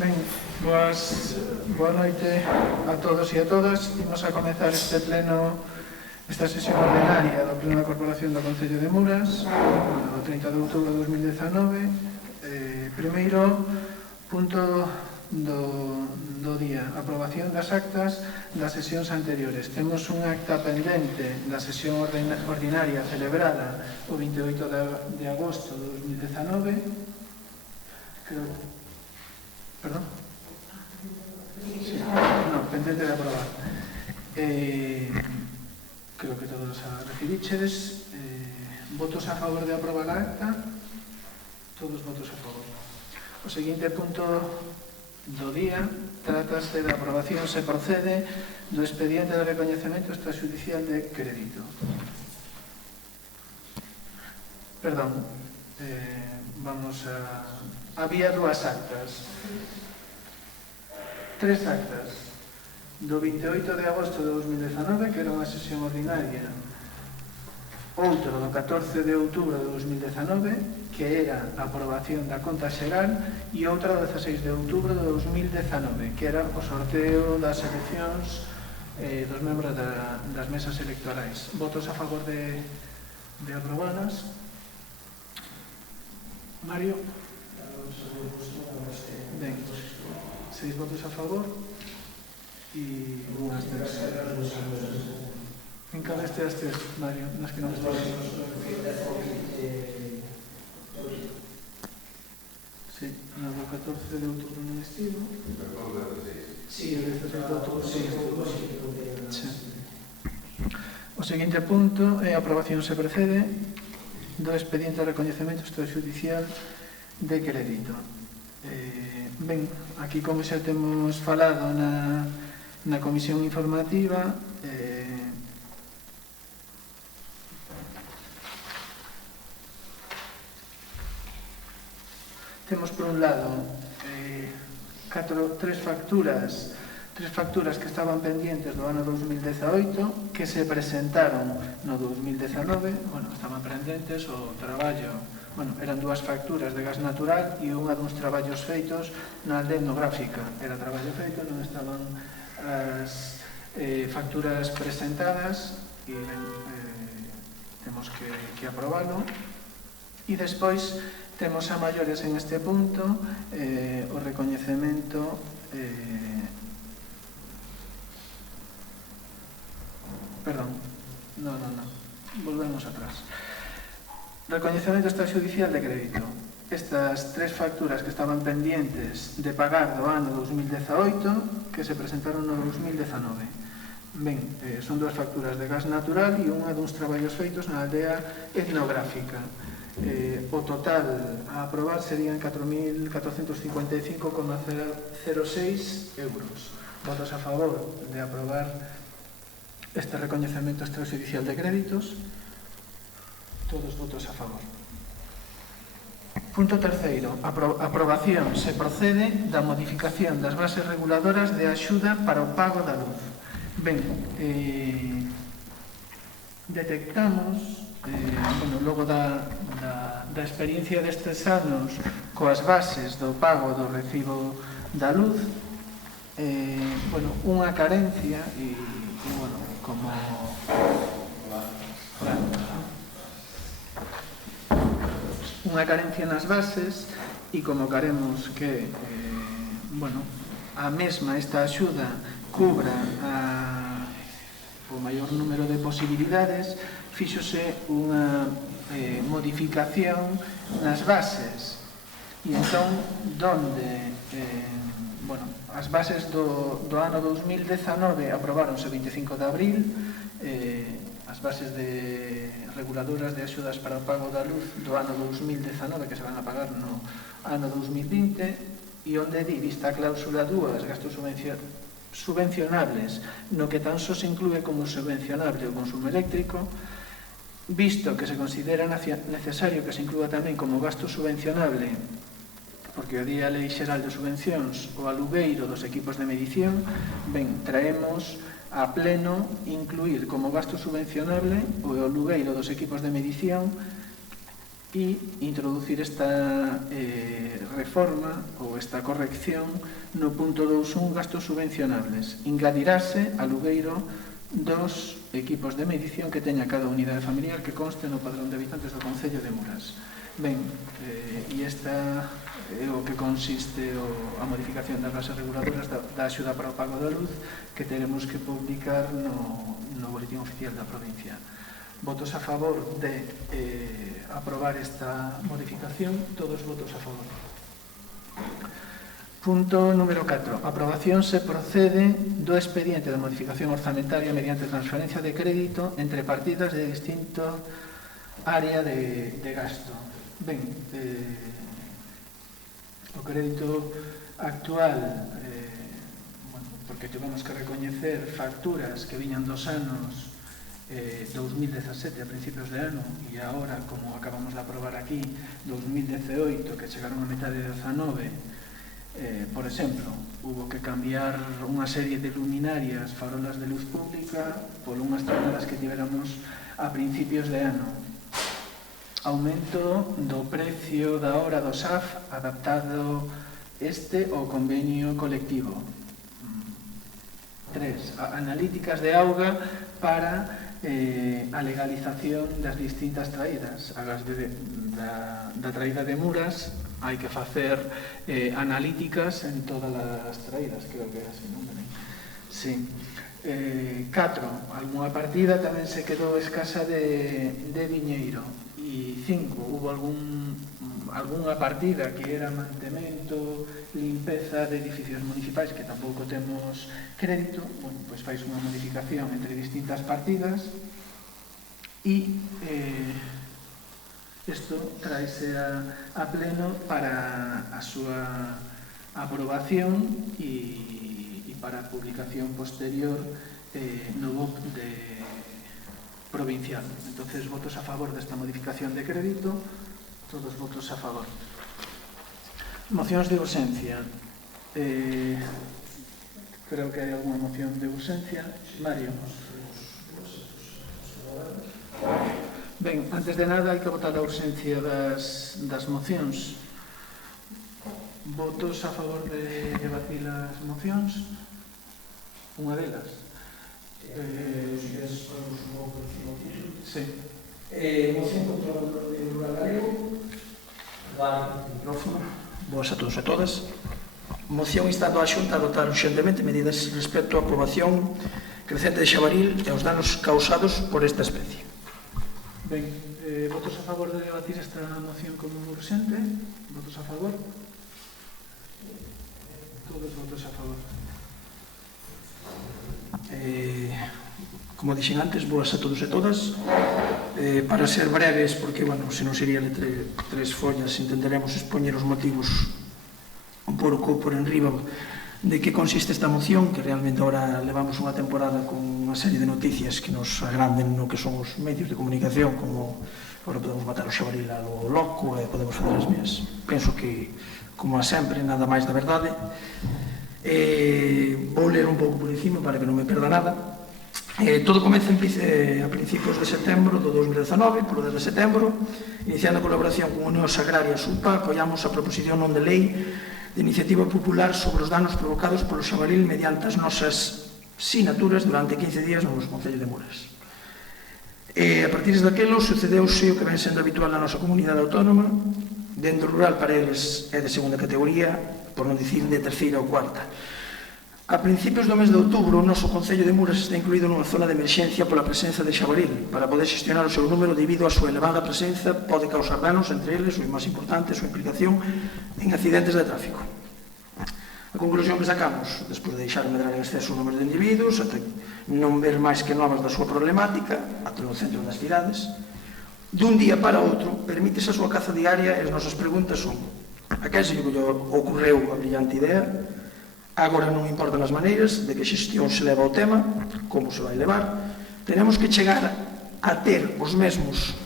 Ben, boa noite a todos e a todas. Imos a comezar esta sesión ordinaria do Pleno da Corporación do Concello de Muras, o 30 de outubro de 2019. Primeiro punto do día, aprobación das actas das sesións anteriores. Temos un acta pendente da sesión ordinaria celebrada o 28 de agosto de 2019. Perdón? Sí. No, pendente de aprobar. Creo que todos a recibichedes. Votos a favor de aprobar a acta? Todos votos a favor. O seguinte punto do día trátase da aprobación se procede do expediente de recoñecemento extrajudicial de crédito. Perdón, vamos a... Había dúas actas. Tres actas. Do 28 de agosto de 2019, que era unha sesión ordinaria. Outro do 14 de outubro de 2019, que era a aprobación da conta xeral, e outra do 16 de outubro de 2019, que era o sorteo das eleccións dos membros das mesas electorais. Votos a favor de aprobalas? Mario? Ben, 6 votos a favor e unha abstención. En cada astes, Mario, nas que non estou. Sí, no do 14 de outubro non estivo. Sí, o 16 de outubro sí. O seguinte punto é a aprobación se procede do expediente de recoñecemento extrajudicial de crédito. Ben, aquí como xa temos falado na comisión informativa, temos por un lado tres facturas que estaban pendientes do ano 2018 que se presentaron no 2019. Estaban pendentes o traballo, eran dúas facturas de gas natural e unha duns traballos feitos na aldea etnográfica. Era traballo feito, non estaban as facturas presentadas e temos que aprobalo. E despois temos a maiores en este punto o recoñecemento volvemos atrás. Recoñecemento extrajudicial de crédito. Estas tres facturas que estaban pendientes de pagar do ano 2018 que se presentaron no 2019. Ben, son dúas facturas de gas natural e unha duns traballos feitos na aldea etnográfica. O total a aprobar serían 4.455,06 euros. Votos a favor de aprobar este recoñecemento extrajudicial de créditos? Todos votos a favor. Punto terceiro, aprobación se procede da modificación das bases reguladoras de axuda para o pago da luz. Ben, detectamos, logo da experiencia destes anos coas bases do pago do recibo da luz, unha carencia e como unha carencia nas bases e como queremos que a mesma esta axuda cubra o maior número de posibilidades, fíxose unha modificación nas bases e entón donde as bases do ano 2019 aprobáronse o 25 de abril, as bases reguladoras de axudas para o pago da luz do ano 2019 que se van a pagar no ano 2020, e onde di, vista a cláusula 2, gastos subvencionables, no que tan só se inclúe como subvencionable o consumo eléctrico, visto que se considera necesario que se inclúa tamén como gasto subvencionable, porque o día a Lei Xeral de Subvencións o alugueiro dos equipos de medición, ben, traemos a pleno incluir como gasto subvencionable o alugueiro dos equipos de medición e introducir esta reforma ou esta corrección no punto 2.1 gastos subvencionables. Engadirase alugueiro dos equipos de medición que teña cada unidade familiar que conste no padrón de habitantes do Concello de Muras. Ben, e esta é o que consiste a modificación das bases reguladoras da axuda para o pago da luz que teremos que publicar no boletín oficial da provincia. Votos a favor de aprobar esta modificación, todos votos a favor. Punto número 4. Aprobación se procede do expediente de modificación orzamentaria mediante transferencia de crédito entre partidas de distinto área de gasto. Ben, o crédito actual, porque tivemos que recoñecer facturas que viñan dos anos 2017 a principios de ano e agora, como acabamos de aprobar aquí, 2018, que chegaron a metade de 19, por exemplo, hubo que cambiar unha serie de luminarias, farolas de luz pública, por unhas tornadas que tiveramos a principios de ano. Aumento do precio da hora do SAF adaptado ao convenio colectivo. 3. Analíticas de auga para a legalización das distintas traídas. Agas da traída de Muras hai que facer analíticas en todas as traídas, creo que é así, non? Sí. 4. Algúna partida tamén se quedou escasa de diñeiro. E 5. Hubo algunha partida que era mantemento, limpeza de edificios municipais que tampouco temos crédito. Bueno, pois fais unha modificación entre distintas partidas e isto traese a pleno para a súa aprobación e para a publicación posterior no BOP provincial. Entonces, votos a favor desta modificación de crédito, todos votos a favor. Mocións de urxencia. Creo que hai algunha moción de urxencia. Mario. Ben, antes de nada hai que votar a urxencia das mocións. Votos a favor de debatir as mocións? Unha delas. Sí. Moción contra o rural galego. Micrófono. Boas a todos e todas. Moción instando a Xunta a adoptar urxentemente medidas respecto á aprobación crecente de xabaril e os danos causados por esta especie. Ben, votos a favor de debatir esta moción como urxente? Votos a favor? Todos votos a favor. Como dixen antes, boas a todos e todas. Para ser breves, porque, bueno, se non sería tres follas, intentaremos expoñer os motivos un pouco por enriba de que consiste esta moción, que realmente ahora levamos unha temporada con unha serie de noticias que nos agranden no que son os medios de comunicación, como agora podemos matar o xabaril a lo loco e podemos fazer as mías. Penso que, como a sempre, nada máis da verdade. Vou ler un pouco por encima para que non me perda nada. Todo comeza a principios de setembro do 2019, polo 10 de setembro, iniciando a colaboración con Unións Agrarias UPA, apoiamos a proposición non de lei de iniciativa popular sobre os danos provocados polo xabaril mediante as nosas sinaturas durante 15 días no Concello de Muras. A partir daquelo sucedeuse o que ven sendo habitual na nosa comunidade autónoma, dentro rural para eles é de segunda categoría, por non dicir de terceira ou cuarta. A principios do mes de outubro, o noso Concello de Muras está incluído nunha zona de emerxencia pola presenza de xabaril. Para poder xestionar o seu número debido á súa elevada presenza, pode causar danos, entre eles, o máis importante, a súa implicación en accidentes de tráfico. A conclusión que sacamos, despois de deixar medrar en exceso o número de individuos, ata non ver máis que novas da súa problemática, ata no centro das cidades, dun día para outro, permítese a súa caza diaria e as nosas preguntas son: a quen se lle ocorreu a brillante idea? Agora non importan as maneiras de que xestión se leva o tema, como se vai levar, tenemos que chegar a ter os mesmos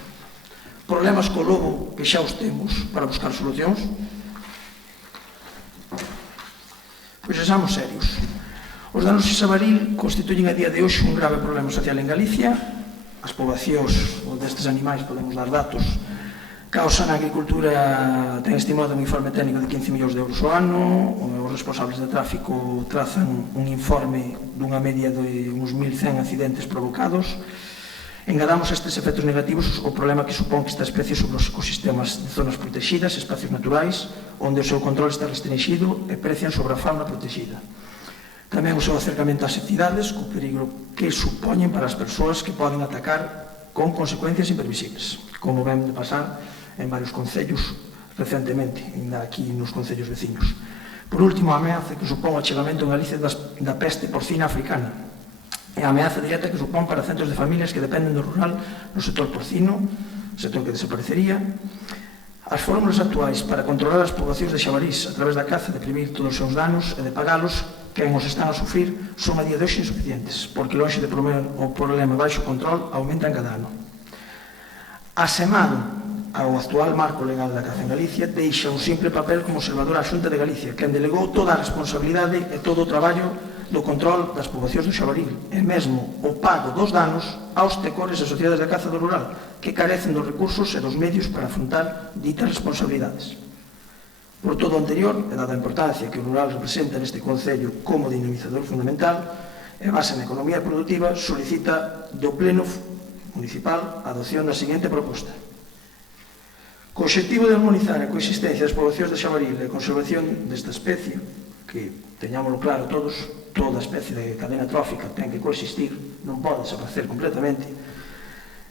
problemas co lobo que xa os temos para buscar solucións? Pois sexamos serios. Os danos de xabaril constituyen a día de hoxe un grave problema social en Galicia. As poboacións destes animais, podemos dar datos, Causa na agricultura ten estimado un informe técnico de 15 millóns de euros ao ano. Os responsables de tráfico trazan un informe dunha media de uns 1.100 accidentes provocados. Engadamos a estes efectos negativos o problema que supón que esta especie sobre os ecosistemas de zonas protegidas, espacios naturais, onde o seu control está restringido e precian sobre a fauna protegida. Tamén o seu acercamento ás cidades, co peligro que supoñen para as persoas que poden atacar con consecuencias imprevisibles, como ven de pasar en varios concellos recentemente, ainda aquí nos concellos veciños. Por último, a ameaza que supón o achegamento en Galicia da peste porcina africana, e a ameaza directa que supón para centros de familias que dependen do rural no sector porcino, sector que desaparecería. As fórmulas actuais para controlar as poboacións de xabarís a través da caza, de previr todos os seus danos e de pagalos quen os están a sufrir son a día de hoxe insuficientes, porque lonxe de promover o problema baixo control aumentan cada ano. Asemado ao actual marco legal da caza en Galicia, deixa un simple papel como observador á Xunta de Galicia, quen delegou toda a responsabilidade e todo o traballo do control das poboacións do xabaril e mesmo o pago dos danos aos tecores e sociedades de caza do rural que carecen dos recursos e dos medios para afrontar ditas responsabilidades. Por todo o anterior, e dada a importancia que o rural representa neste concello como dinamizador fundamental e base na economía productiva, solicita do Pleno Municipal a adopción da seguinte proposta. Co obxectivo de armonizar a coexistencia das poboacións de xabaril e a conservación desta especie, que teñámoslo claro todos, toda especie de cadena trófica ten que coexistir, non pode desaparecer completamente.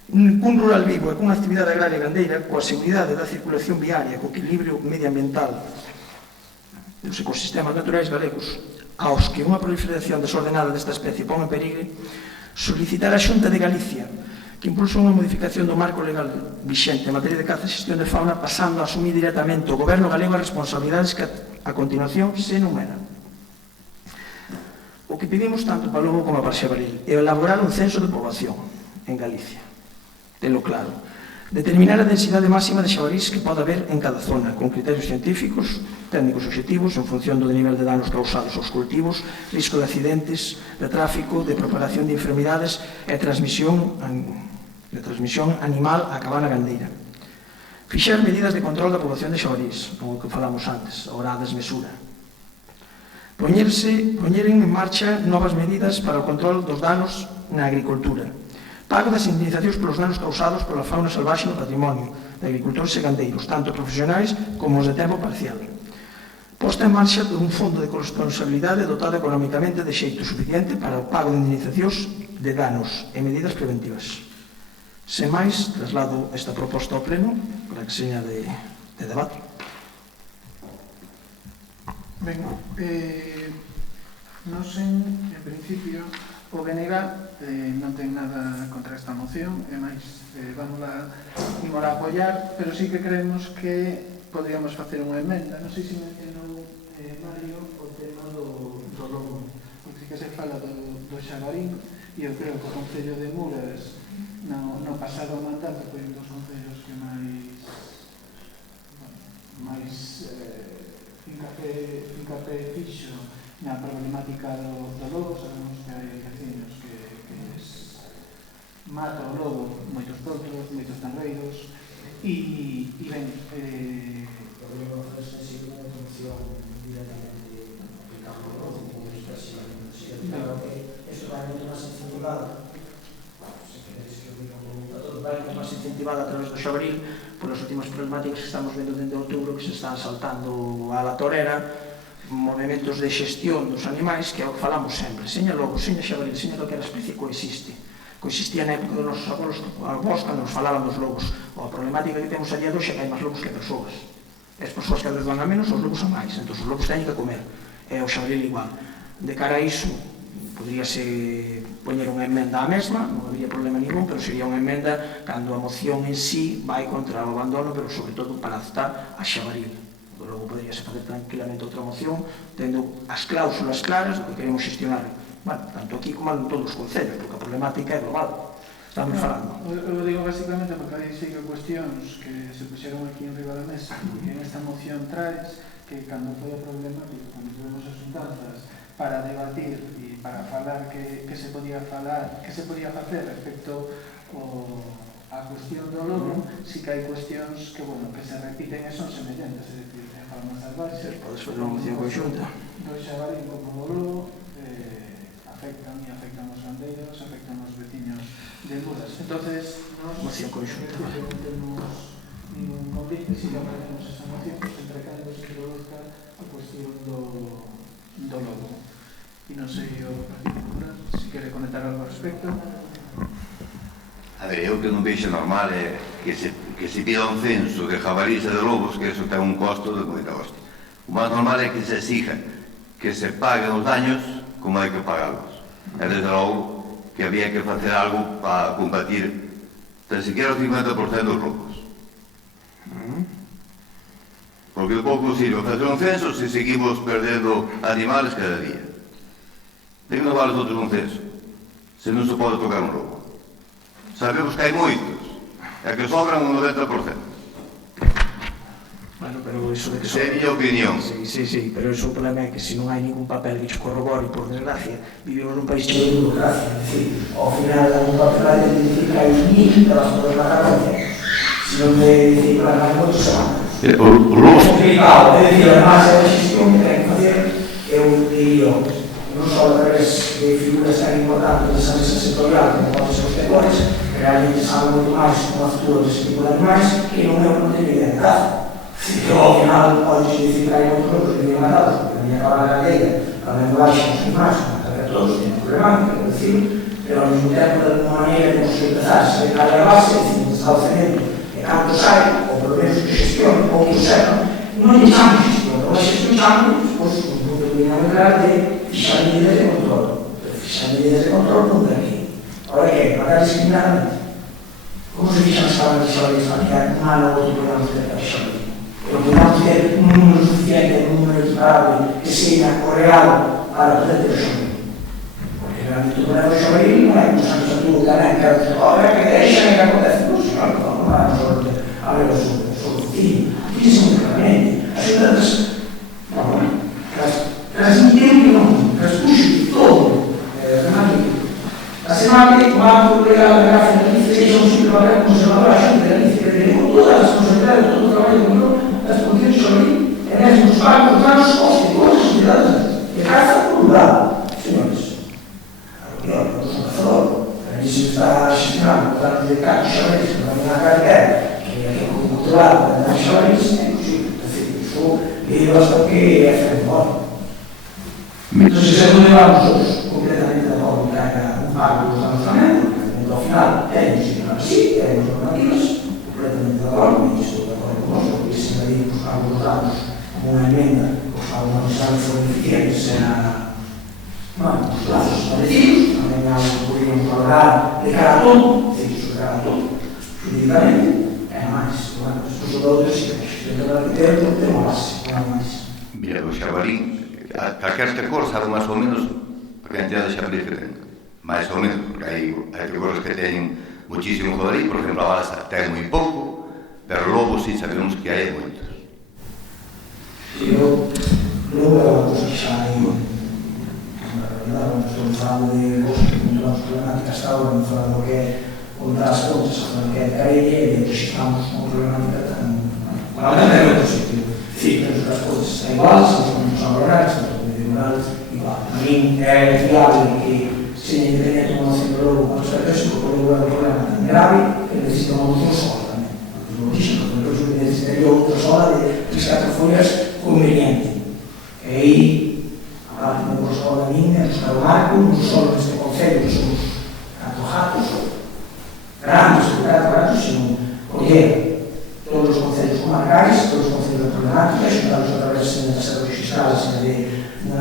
Un rural vivo e cunha actividade agraria gandeira, coa seguridade da circulación viaria, co equilibrio medioambiental dos ecosistemas naturais galegos, aos que unha proliferación desordenada desta especie pon en perigo, solicitar á Xunta de Galicia que impulse unha modificación do marco legal vixente en materia de caza e xestión de fauna, pasando a asumir directamente o Goberno galego as responsabilidades que a continuación se enumeran. O que pedimos tanto para o lobo como para o xabaril é elaborar un censo de poboación en Galicia, tenlo claro, determinar a densidade máxima de xabarís que pode haber en cada zona, con criterios científicos, técnicos obxectivos, en función do nivel de danos causados aos cultivos, risco de accidentes, de tráfico, de propagación de enfermidades e transmisión animal á cabana gandeira. Fixar medidas de control da poboación de xabarís, como o que falamos antes, agora a desmesura. Poñeren en marcha novas medidas para o control dos danos na agricultura. Pago das indemnizacións polos danos causados pola fauna salvaxe no patrimonio de agricultores e gandeiros, tanto profesionais como os de tempo parcial. Posta en marcha dun fondo de corresponsabilidade dotado económicamente de xeito suficiente para o pago de indemnizacións de danos e medidas preventivas. Sen máis, traslado esta proposta ao Pleno para que seña de debate. Ben, non sei, en principio, o BNG non ten nada contra esta moción, e máis, vamos a apoiar, pero sí que creemos que podríamos facer unha emenda. Non sei se mencionou Mario o tema do lobo, porque sí que se fala do xabarín, e eu creo que o Concello de Muras no pasado mandato foi un dos concellos que máis fincapé fixo na problemática do lobo. Sabemos que hai vecinos que mata o lobo moitos potros, moitos tanreiros, e ben, podemos facerse así unha función directamente aplicando o lobo, como isto así, claro que isto vai moito máis incentivado, vai moito máis incentivado a través do xabaril polas últimas problemáticas que estamos vendo dende outubro, que se están saltando a la torera, movimentos de xestión dos animais, que é o que falamos sempre, seña lobo, seña xabaril, seña calquera especie coexiste. Coexistía na época dos nosos avós cando nos falaban dos lobos. A problemática que temos a día de hoxe é que hai máis lobos que persoas. As persoas cada vez van a menos, os lobos a máis, entón os lobos teñen que comer. E o xabaril igual. De cara a iso, poderíase poñer unha emenda á mesma, non habría problema ningún, pero sería unha emenda cando a moción en sí vai contra o abandono, pero sobre todo para adaptar a xabaril. Logo poderíase facer tranquilamente outra moción, tendo as cláusulas claras do que queremos xestionar, tanto aquí como en todos os concellos, porque a problemática é global. Estamos falando. Eu digo basicamente porque hai sigue cuestións que se puxeron aquí en riba da mesa, e en esta moción traes que cando foi a problemática, cando tuvemos as xuntanzas para debatir e para falar que se podía facer respecto a a cuestión do lobo, si que hai cuestións que, bueno, que se repiten e son semellantes, é dicir, en formas salvaxes. Pode ser unha moción conxunta. Do xabalín como do lobo, afectan os gandeiros, afectan os veciños de Muras. Entonces, nos moción conxunta, vale. Temos ningún conflicto e si que aprendemos esa moción, pues, entre cando se introduzca a cuestión do lobo. E non sei o Partido Popular, se quere comentar algo ao respecto. A ver, eu que non vexo normal é que se pida un censo de jabalís e de lobos, que eso ten un costo de moita hostia. O máis normal é que se exija que se paguen os daños como hai que pagalos. E desde logo que había que facer algo para combatir tan siquiera o 50% dos lobos. Porque pouco sirve facer un censo se seguimos perdendo animales cada día. De que non vale outros un censo se non se pode tocar un lobo? Sabemos que hai moitos e que sobran un 90%. Bueno, pero eso de que Esa é a miña opinión. Sí, pero eso o problema é que se non hai ningún papel que corrobore, por desgracia, vivimos nun país cheio de burocracia, é dicir, ao final hai un papel que identifica os niños que vas poder pagar con se non te dicir, claro, hai moitos semanas. O lobo... É complicado, é dicir, además, é a xestión que ten que facer é un guión, non só a través de figuras tan importantes desa mesa sectorial como pode ser os pecores, que realmente saben moito máis como actúan ese tipo de animais, que non é un teño de caza. Que ao final podes dicir que hai outros lobos que viven matados, porque a miña cabra gallega, a lenguaxe dos animais, a todos, tem un problemática, quero dicir, pero ao mesmo tempo, de alguma maneira, temos que empezar a saber a base, é dicir, o establecemento, e canto sai, ou pelo menos que gestione, ou que sepan, non lle chamo gestión, ou a gestión chamo, despois, un punto de vista claro de fixar medidas de control. Pero fixar medidas de control non ten aquí. Ahora que é, pagar discriminadamente. Como se fixan as cabras de xabalís para que un ano ou outro podamos ter para xabalís? Pero podemos ter un número suficiente, un número equiparable, que seja o real para poder ter o xabalí. Porque realmente o problema do xabalí non é como se nos atuvo que tamén, que ahora que deixan e que acontece, non vamos a ver o seu destino. Fíjense claramente, as cidades, transmitiram que non, transpuxo todo, a semana que o marco legal da Gracia da Galicia deixa un simple papel conservador a xente da Galicia que tenemos todas as responsabilidades, todo o traballo que comprou das condicións de xabalí, e mesmo os pagos dos danos costes, todas as sociedades de caza plural. Señores, a lo peor, non son cazador, a mí se está xestionando por tanto de catos xabalís que non hai a carretera, que é como controlado para dar xabalís, é imposible. É dicir, iso é bastante que é fenomenal. Entón, se non levamos nosotros completamente de acordo que haga un pago dos danos tamén, porque ao final temos que ir así, temos normativas, completamente de acordo, e isto de acordo con nós, porque se me digo os pagos dos danos como unha emenda, os pagos dos danos foron eficientes os plazos establecidos, tamén há que podíamos valorar de cara a todo, é dicir, de cara a todo, jurídicamente, é máis, bueno, os outros sí, dentro do arquitecto temos base, non é máis. Mira, o xabalí, a calquer cor sabe máis ou menos a cantidad de xabalí que ten. Máis ou menos, porque hai cores que teñen muchísimo jabalí, por exemplo, a balsa ten moi pouco, pero lobos sí sabemos que hai moitos. Eu logo é unha cousa que xa hai, na realidade, non estou falando de cosas que controlamos problemáticas hasta ahora, non falando que é contar as contas, falando que é de carella e que estamos con problemática tan... Bueno, tamén é outro sitio. Sí, temos as cousas igual, se nos a valorar, tanto o medio moral igual. A min é viable que seña independente unha moción do lobo con respecto a isto, porque o lobo é un problema tan grave que necesita unha moción sola tamén. Non dixen, porque depois necesitaría outra sola de 3-4 follas conveniente. E aí, a parte non corresponde a min, é buscar o marco, non só neste concello, que somos antojatos, grandes, sino coller todos os concellos comarcais, todos os concellos problemáticos, xuntados a través das redes registradas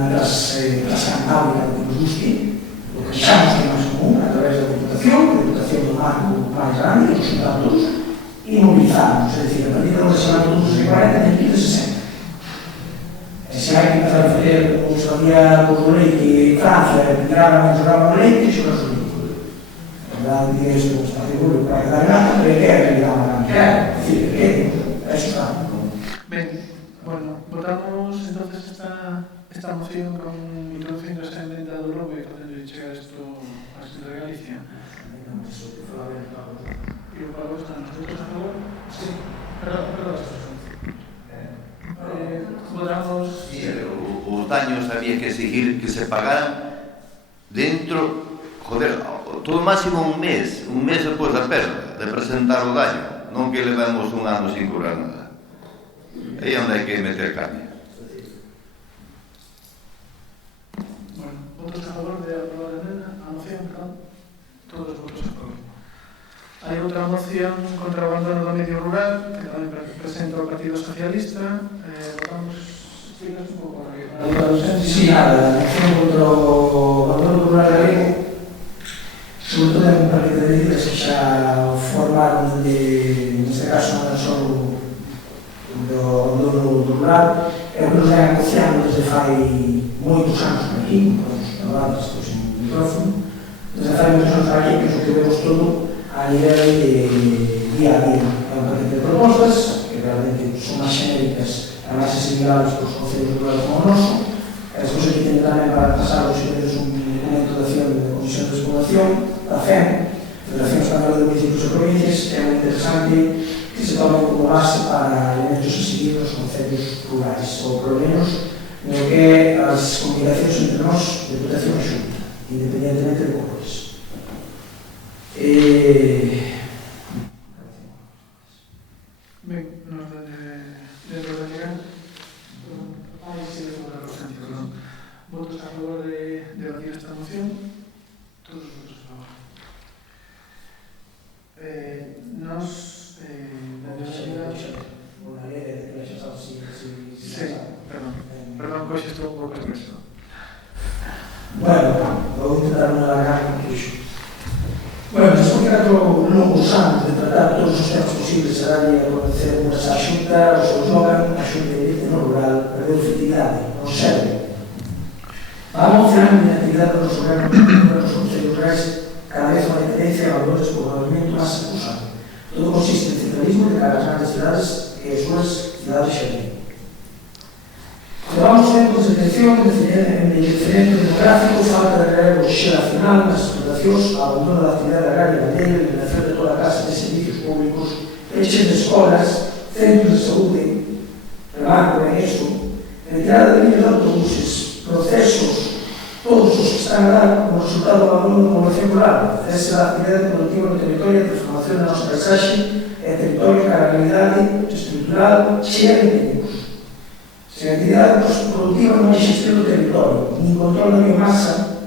das cantábricas do que nos guste, o que xamos que é máis común, a través da Diputación do marco máis grande, que nos xuntaron todos, e mobilizarnos, é dicir, a partir de onde se van todos os 40, tem que ir de 60. E se hai que empezar a fazer, como se había por do leite en Francia, que migraban e xogaban o leite, xogaban o leite. A verdade é que isto está seguro para quedar nada, pero é que é a realidade na cantidad, é dicir, que é eso está. Ben, bueno, votamos entonces esta moción con introducindo esa emenda do lobo e facendo chegar isto a Xunta de Galicia. E o pago está nos votos a favor. Sí, perdón. Votamos... Sí, os daños había que exigir que se pagaran dentro, joder, todo máximo un mes despois da perda, de presentar o daño, non que levamos un ano sin cobrar nada. Aí é onde hai que meter caña. Bueno, votos a favor de aprobar a moción, perdón. Todos votos a favor. Hai outra moción contra o abandono do medio rural, que tamén presenta o Partido Socialista. Votamos... Sí, nada, a moción contra o abandono rural galego, sobre todo en un partido de medidas que xa formaron neste caso non só do abandono rural, é o que nos vai negociando desde fai moitos anos por aquí, podemos falar despois en micrófono, desde fai moitos anos por aquí, que é o que vemos todo a nivel de día a día. É un paquete de propostas que realmente son máis xenéricas e máis asimilables por os concellos rurales como o noso. Despois aquí ten tamén para pasar os servicios un documento de acción da Comisión de Despoblación, da FEM, Federación Española de Municipios e Provincias, que é moi interesante que se tomen como base para elementos a seguir nos concellos rurales, ou por lo menos no que é as comunicacións entre nós, Deputación e Xunta, independentemente de colores. Ben, nos dentro da legal, votos a favor de debatir esta moción, todos os votos a favor. Nos, perdón, coxe estou un pouco expreso. Bueno, vou intentar non alargar con iso. Bueno, despois de 4 longos anos de tratar todos os temas posibles a darlle a conocer unhas á Xunta, o seu slogan, a Xunta de Directo no Rural, perdeu efectividade, non serve. Vamos funcionando en actividade dos gobernos dos concellos rurais cada vez unha tendencia ao valor do despoboamento máis acusado. Todo consiste en centralismo de cara ás grandes cidades e as súas cidades xerri. Levamos tempos de detención, envellecemento demográfico, falta de relevo xeracional nas explotacións, abandono da actividade agraria e gandeira, eliminación de toda a clase de servicios públicos, peche de escolas, centros de saúde, remarco en isto, retirada de líneas de autobuses, procesos, todos os que están a dar como resultado do abandono da población rural, cese da actividade productiva no territorio, a transformación da nosa paisaxe e territorio que a realidade estrutural chea de inimigos. Se a actividade productiva non hai xestión do territorio, nin control da biomasa,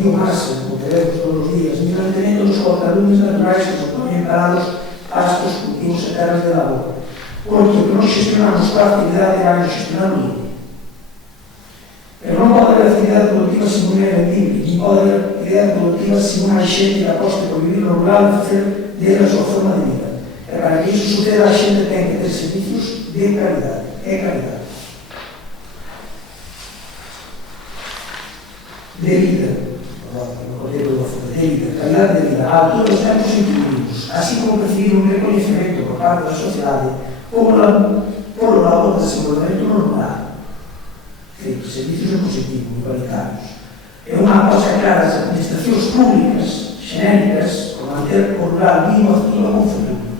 como vemos todos os días, nin mantenendo dos cortalumes naturais que nos poñen parados pastos, cultivos e terras de labor. Porque o que non gestionamos coa actividade vai gestionar o límite. Pero non pode haber actividade productiva sin un medio vendible, nin pode haber actividade productiva sin unha xente que aposte por vivir no rural e facer dele a súa forma de vida. E para que iso suceda, a xente ten que ter servicios de calidade, calidade. De vida, calidad de vida, a todos os tempos incluídos, así como recibir un reconhecimento por parte da sociedade por o lado do desenvolvemento rural. Servicios de positivo, igualitarios. É unha aposta clara das administracións públicas, xenéricas, por manter o rural vivo, activo e con futuro.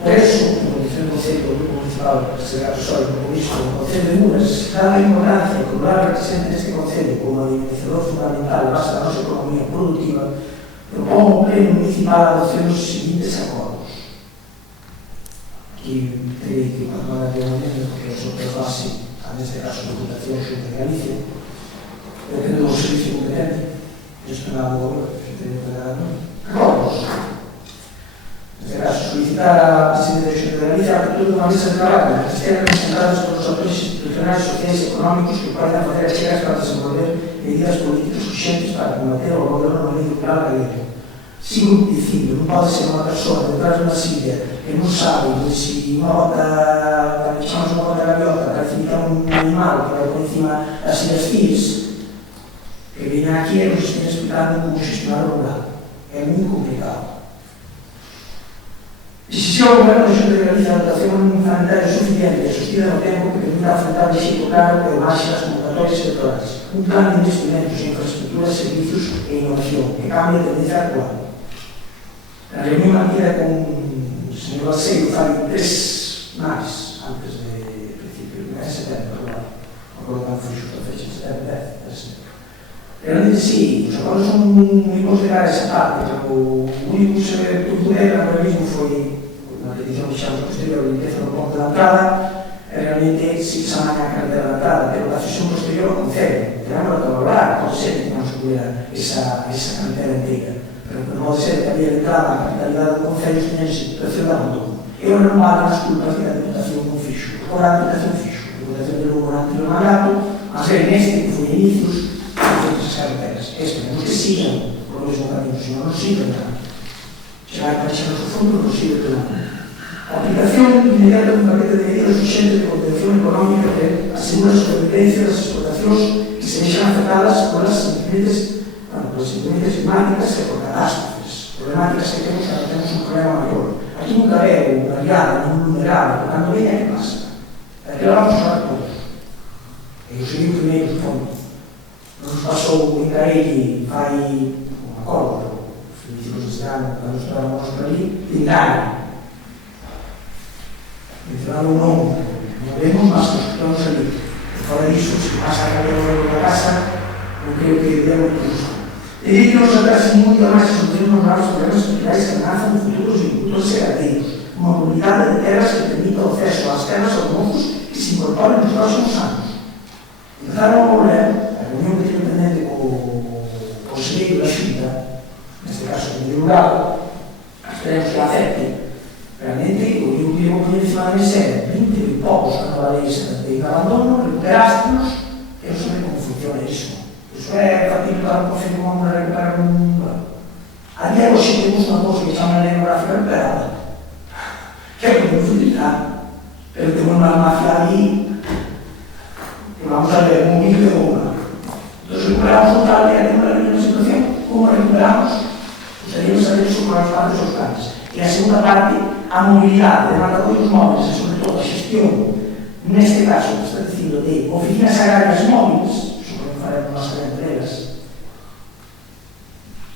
Por eso, como dice o Concello do Grupo Municipal, que se gasol, como visto, o Concello de Muras, dada a importancia que o rural representa neste Concello como un dinamizador fundamental base da nosa economía productiva, propón o Pleno Municipal a adopción dos seguintes acordos. Aquí terei que formar a teoría, porque é sobre a base, neste caso, a Deputación Xunta de Galicia, depende do servicio competente, gestionado do goberno, que teño que dar acordos. Neste caso, solicitar a Presidente da Xunta de Galicia a apertura dunha mesa de traballo que estén representados por os autores institucionais, sociais e económicos que poden facer as chegas para desenvolver medidas políticas urgentes para combater o abandono no medio rural galego. Sigo dicindo, non pode ser unha persoa detrás dunha silla que non sabe se unha bota, que chamamos unha bota gaviota, para definitar un animal que vai por encima das sillas FIS, que viña aquí e nos estén explicando como gestionar o rural. É moi complicado. Decisión do Goberno da Xunta de Galicia a dotación fundamental suficiente e sostida no tempo que permita afrontar de xeito claro e marxe das convocatorias electorales. Un plan de investimentos en infraestructuras, servicios e innovación que cambie a tendencia actual. A reunión mantida con o señor Balseiro fai 3 naves antes de principio, de setembro, agora non foi xusto a fecha de setembro, 10 de setembro. Realmente sí, os acordos son moi bons de cara a esa parte, pero o único que se pudo ver agora mesmo foi na petición que xamos posterior, a limpieza do ponto da entrada, realmente sí que se amaña a carretera da entrada, pero a decisión posterior ao Concello, tenemos que colaborar, pode ser que tengamos que ver esa carretera inteira, pero non pode ser que había de entrada a capitalidade do Concello que teña situación de abandono. Eu non vale as culpas que a Diputación non fixo, agora a Diputación fixo, a Diputación de Lugo ante o mandato, a ser neste que foi inicios, as carreteras. Esperemos que sigan por o mesmo camino, se non siguen nada. Chegar para chegar ao fondo non sigue nada. A aplicación inmediata dun paquete de medidas urgentes de contención económica que asegura a supervivencia das explotacións que se deixan afectadas polas incrementes climáticas e por catástrofes. Problemáticas que temos cando temos un problema maior. Aquí nunca veo unha riada, nin vulnerable, pero cando veña, que pasa? Aquí la vamos a usar todos. E eu segui o primeiro fondo. Nos pasou en Carelli fai un acordo, os principios deste ano, cando estábamos por ali, Lingari. Mencionado un nome, non vemos máis que os que estamos ali. E fora disso, se pasa a calor da casa, non creo que debemos buscar. E aí nos atrás moito máis que solucionar os graves problemas estruturais que amenazan futuros agricultores e gandeiros. Unha mobilidade de terras que permita o acceso ás terras aos mozos que se incorporen nos próximos anos. Empezaron a volver, a reunión que tiene pendente co conselleiro da Xunta, neste caso o Medio Rural, esperemos que acepte. Realmente, o que eu poñer encima da mesa é 20 e poucos canavaleis de abandono, recuperástenos, eu non sei como funciona iso. Iso é factible para un concello como recuperar un... A día de hoxe temos unha cousa que chama lei gráfica recuperada, que é podemos utilizar, pero temos unha mafia ali, que vamos a ver, un vídeo de unha. Entón, recuperamos outra aldea, temos a mesma situación, como recuperamos, gostaríamos saber iso para as partes locales. E a segunda parte, a mobilidade de matadores móveis e, sobre todo, a xestión, neste caso, que está dicindo, de oficinas agrarias móviles, sobre o que faremos nós entre elas,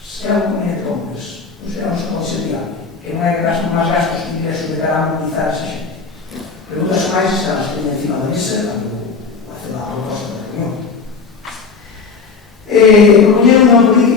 será un conveniente compras, non será un pode viable, que non é gasto máis gastos que ingresos de cara a mobilizar esa xente. Preguntas máis están as que encima da mesa, cando hace a proposta da reunión. Propoñer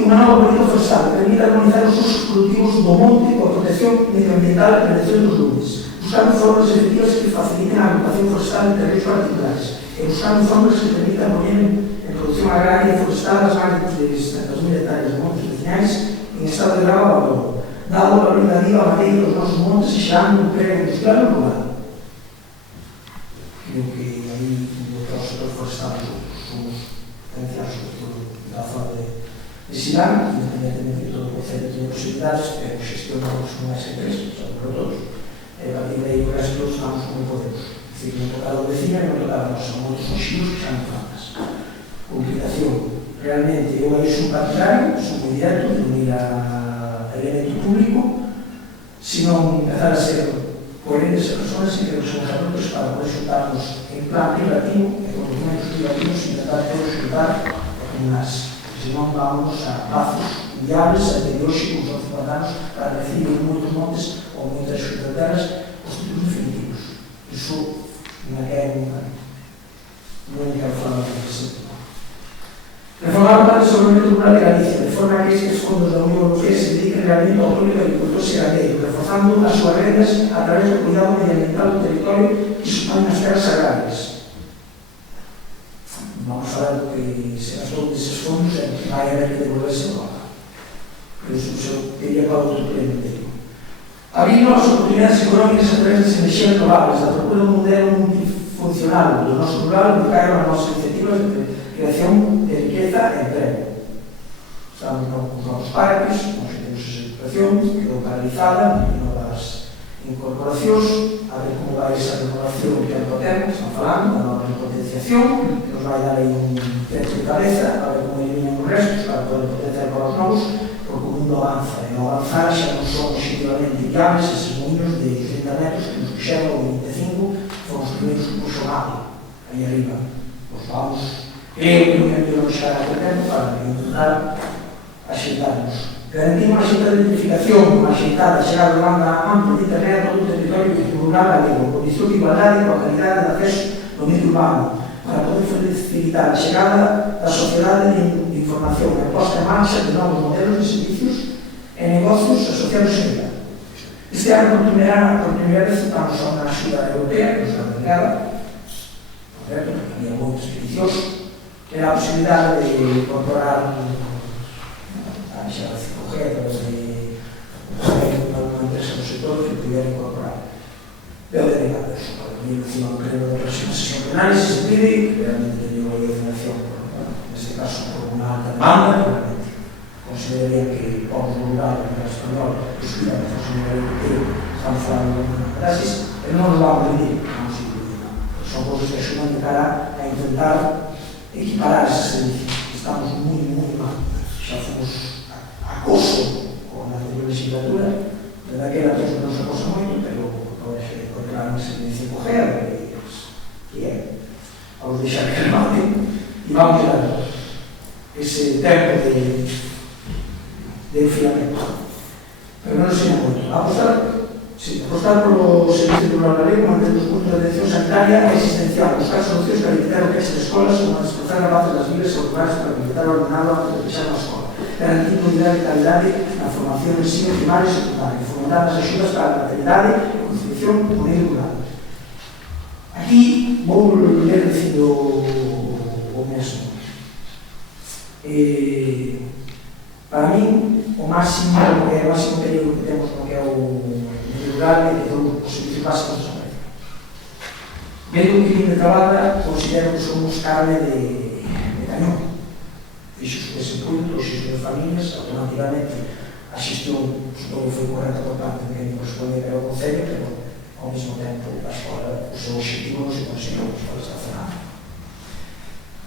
unha nova política forestal que permita armonizar os usos productivos do monte coa protección medioambiental e a prevención dos lumes, buscando formas efectivas que faciliten a agrupación forestal en terrenos particulares e buscando formas que permitan poñer en producción agraria e forestal as máis de 700.000 hectáreas de montes vecinais en estado de grave abandono, dado o valor engadido á materia dos nosos montes e xerando un emprego industrial no rural. Creo que aí o sector forestal somos potenciais sobre todo da zona de Silán, independentemente de todo o concello teña posibilidades, pero gestionamos con ese interés, sobre por todos. E a partir de aí o resto estamos como podemos. É dicir, non tocar o vecino e non tocar a nosa, moitos son xiros que xa non faltas. Complicación. Realmente, eu aí sou partidario, sou moi directo, de unir a elemento público, senón empezar a ser coherentes e persoas e que nos somos adultos para poder xuntarnos en plan privativo e con documentos privativos e intentar todos xuntar nas, senón vamos a prazos inviables a de hoxe con os 50 anos para recibir moitos montes ou moitas terras os títulos definitivos. Iso non quero falar disso. Reformar o plan de desenvolvemento rural de Galicia, de forma que estes fondos da Unión Europea se dediquen realmente ao apoio de agricultores e gandeiros, reforzando as súas rendas a través do cuidado medioambiental do territorio que supõen as terras agrarias. Vamos falar do que se gastou desses fondos e que vai haver que devolverse agora. Por iso, eu quería para outro pleno inteiro. Abrir novas oportunidades económicas a través das enerxías renovables, a procura dun modelo multifuncional do noso rural que caiga nas nosas iniciativas de creación de riqueza e emprego. Estamos con novos parques, nós temos esa situación, quedou paralizada, novas incorporacións, a ver como vai esa renovación que ano temos, están falando, da nova potenciación, que nos vai dar aí un techo de cabeza, a ver como eliminan os restos para poder potenciar para os novos, porque o mundo avanza, e ao avanzar xa non son objetivamente viables esses moinhos de 30 metros que nos puxeron o 25, foron os primeiros que puxo nada, aí arriba. Os vamos, creo que non é mellor chegar a tempo para intentar axeitarnos. Garantir unha xeita de identificación, unha xeitada chegada de banda ampla de internet a todo o territorio rural galego, condición de igualdade e coa calidade de acceso no medio urbano, para poder facilitar a chegada da sociedade de información e a posta en marcha de novos modelos de servicios e negocios asociados a ella. Este ano, por primeira vez, estamos a unha axuda europea, que nos dá delegada, correcto, porque había moitos peticións, que era a posibilidade de incorporar a xa 5G, pero de unha empresa do sector que pudiera incorporar. Veo delegado, eso, para venir encima do pleno da próxima sesión plenaria, se se pide, que realmente teño a financiación, neste caso, por unha alta demanda, realmente consideraría que povos rural, no español, que subida a función europeo, estamos falando de unha crisis, pero non nos vamos a pedir, vamos a ir, son cousas que axudan de cara a intentar equiparar ese servicio. Estamos moi mal. Xa fomos acoso con a anterior legislatura, de daquela que nos acosa moito, pero agora xa incorporar un servicio 5G, que é, vamos deixar que remate, e vamos dar ese tempo de enfiamento. Pero non sei moito. Apostar polo servicio rural galego, mantendo os puntos de atención sanitaria e asistencial, buscar solucións para evitar o que de escolas como a desplazar a base das vilas ou lugares para habilitar o ordenado antes de fechar a escola, garantir unidade e calidade na formación en ensino primario e secundario, fomentar as axudas para a maternidade e conciliación co medio rural. Aquí vou ler dicindo o mesmo. Para min, o máximo período que temos no que é o medio rural é que todo o servicio básico desaparece. Vendo que vim de Trabada, considero que somos carne de cañón. Fixos ese punto, os xestos de familias, automáticamente a xestión supongo foi correcta por parte de quen corresponde que era o Concello, pero ao mesmo tempo a escola, o seu objetivo non se conseguiu, a escola está cerrada.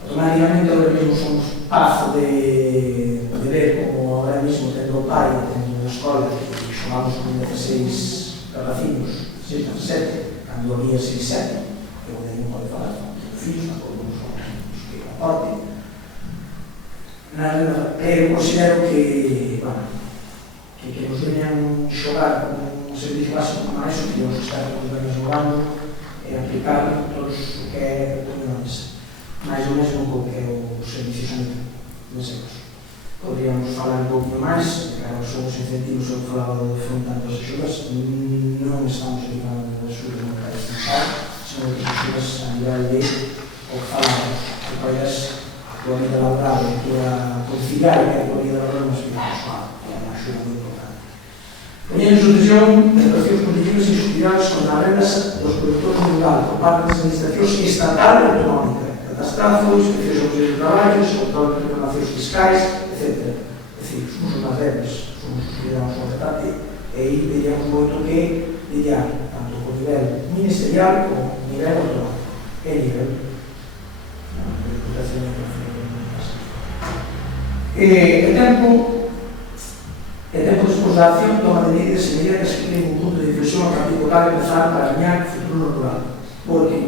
Automáticamente ahora mesmo somos pazo de ver como ahora mesmo tendo o pai tendo na escola que xogamos con 16 rapaciños, 6 a 7, cando había 6 7, que o de non pode falar con fillos, tampouco non son os que aporte. Eu considero que, bueno, que nos veñan xogar con un servicio básico como eso, que os estados nos veñan xogando e aplicar todos o que é opiniones. Mais ou mesmo co que é o servicio sanitario, nese caso. Podríamos falar un pouco máis, claro, son os incentivos que falaba de fomentando as axudas, non estamos dedicando as axudas no país central, son as axudas a nivel de o que falamos, que podes a tua vida laboral, a tua conciliar a tua vida laboral, mas que é persoal, que é unha axuda moi importante. Poñendo en solución relacións positivas e insuficientes con as rendas dos produtores rural por parte das administracións estatal e autonómica, catastrazos, inspeccións de traballos, control de reclamacións fiscais, etc. É dicir, somos unhas debes, somos os que damos unha parte e aí diríamos moito que lidiar, tanto con nivel ministerial como nivel autonómico. Que nivel? E tempo despois da acción toma de medidas inmediatas que creen un punto de inflexión a partir do cal empezar para gañar o futuro rural. Porque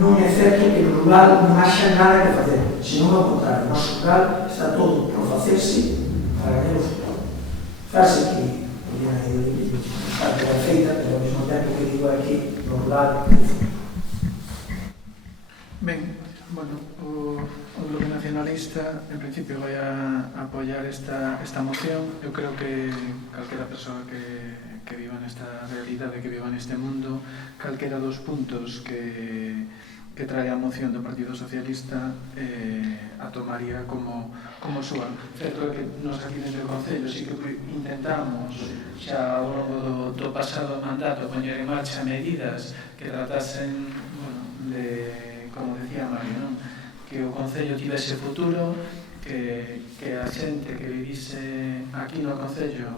non é certo que no rural non haxa nada que facer, senón ao contrario, o noso rural está todo por facerse para gañar o futuro. Frase que está perfeita, pero ao mesmo tempo que digo aquí, no rural é futuro. Ben, bueno, o Bloque Nacionalista en principio vai a apoiar esta moción. Eu creo que calquera persoa que viva nesta realidade, que viva neste mundo, calquera dos puntos que trae a moción do Partido Socialista a tomaría como súa. Certo é que nos aquí dentro do Concello sí que intentamos xa ao longo do pasado mandato poñer en marcha medidas que tratasen, bueno, de, como decía Mario, non? Que o Concello tivese futuro, que a xente que vivise aquí no Concello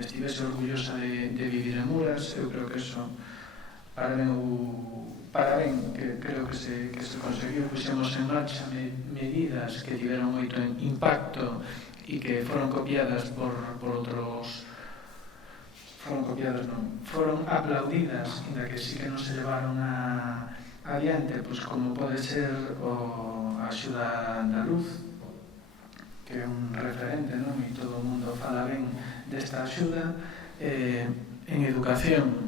estivese orgullosa de vivir en Muras. Eu creo que eso para ben que creo que se conseguiu. Puxemos en marcha medidas que tiveron moito impacto e que foron copiadas por outros, foron aplaudidas, ainda que sí que non se levaron adiante, pois como pode ser a axuda andaluz, que é un referente, non? E todo o mundo fala ben desta axuda. En educación,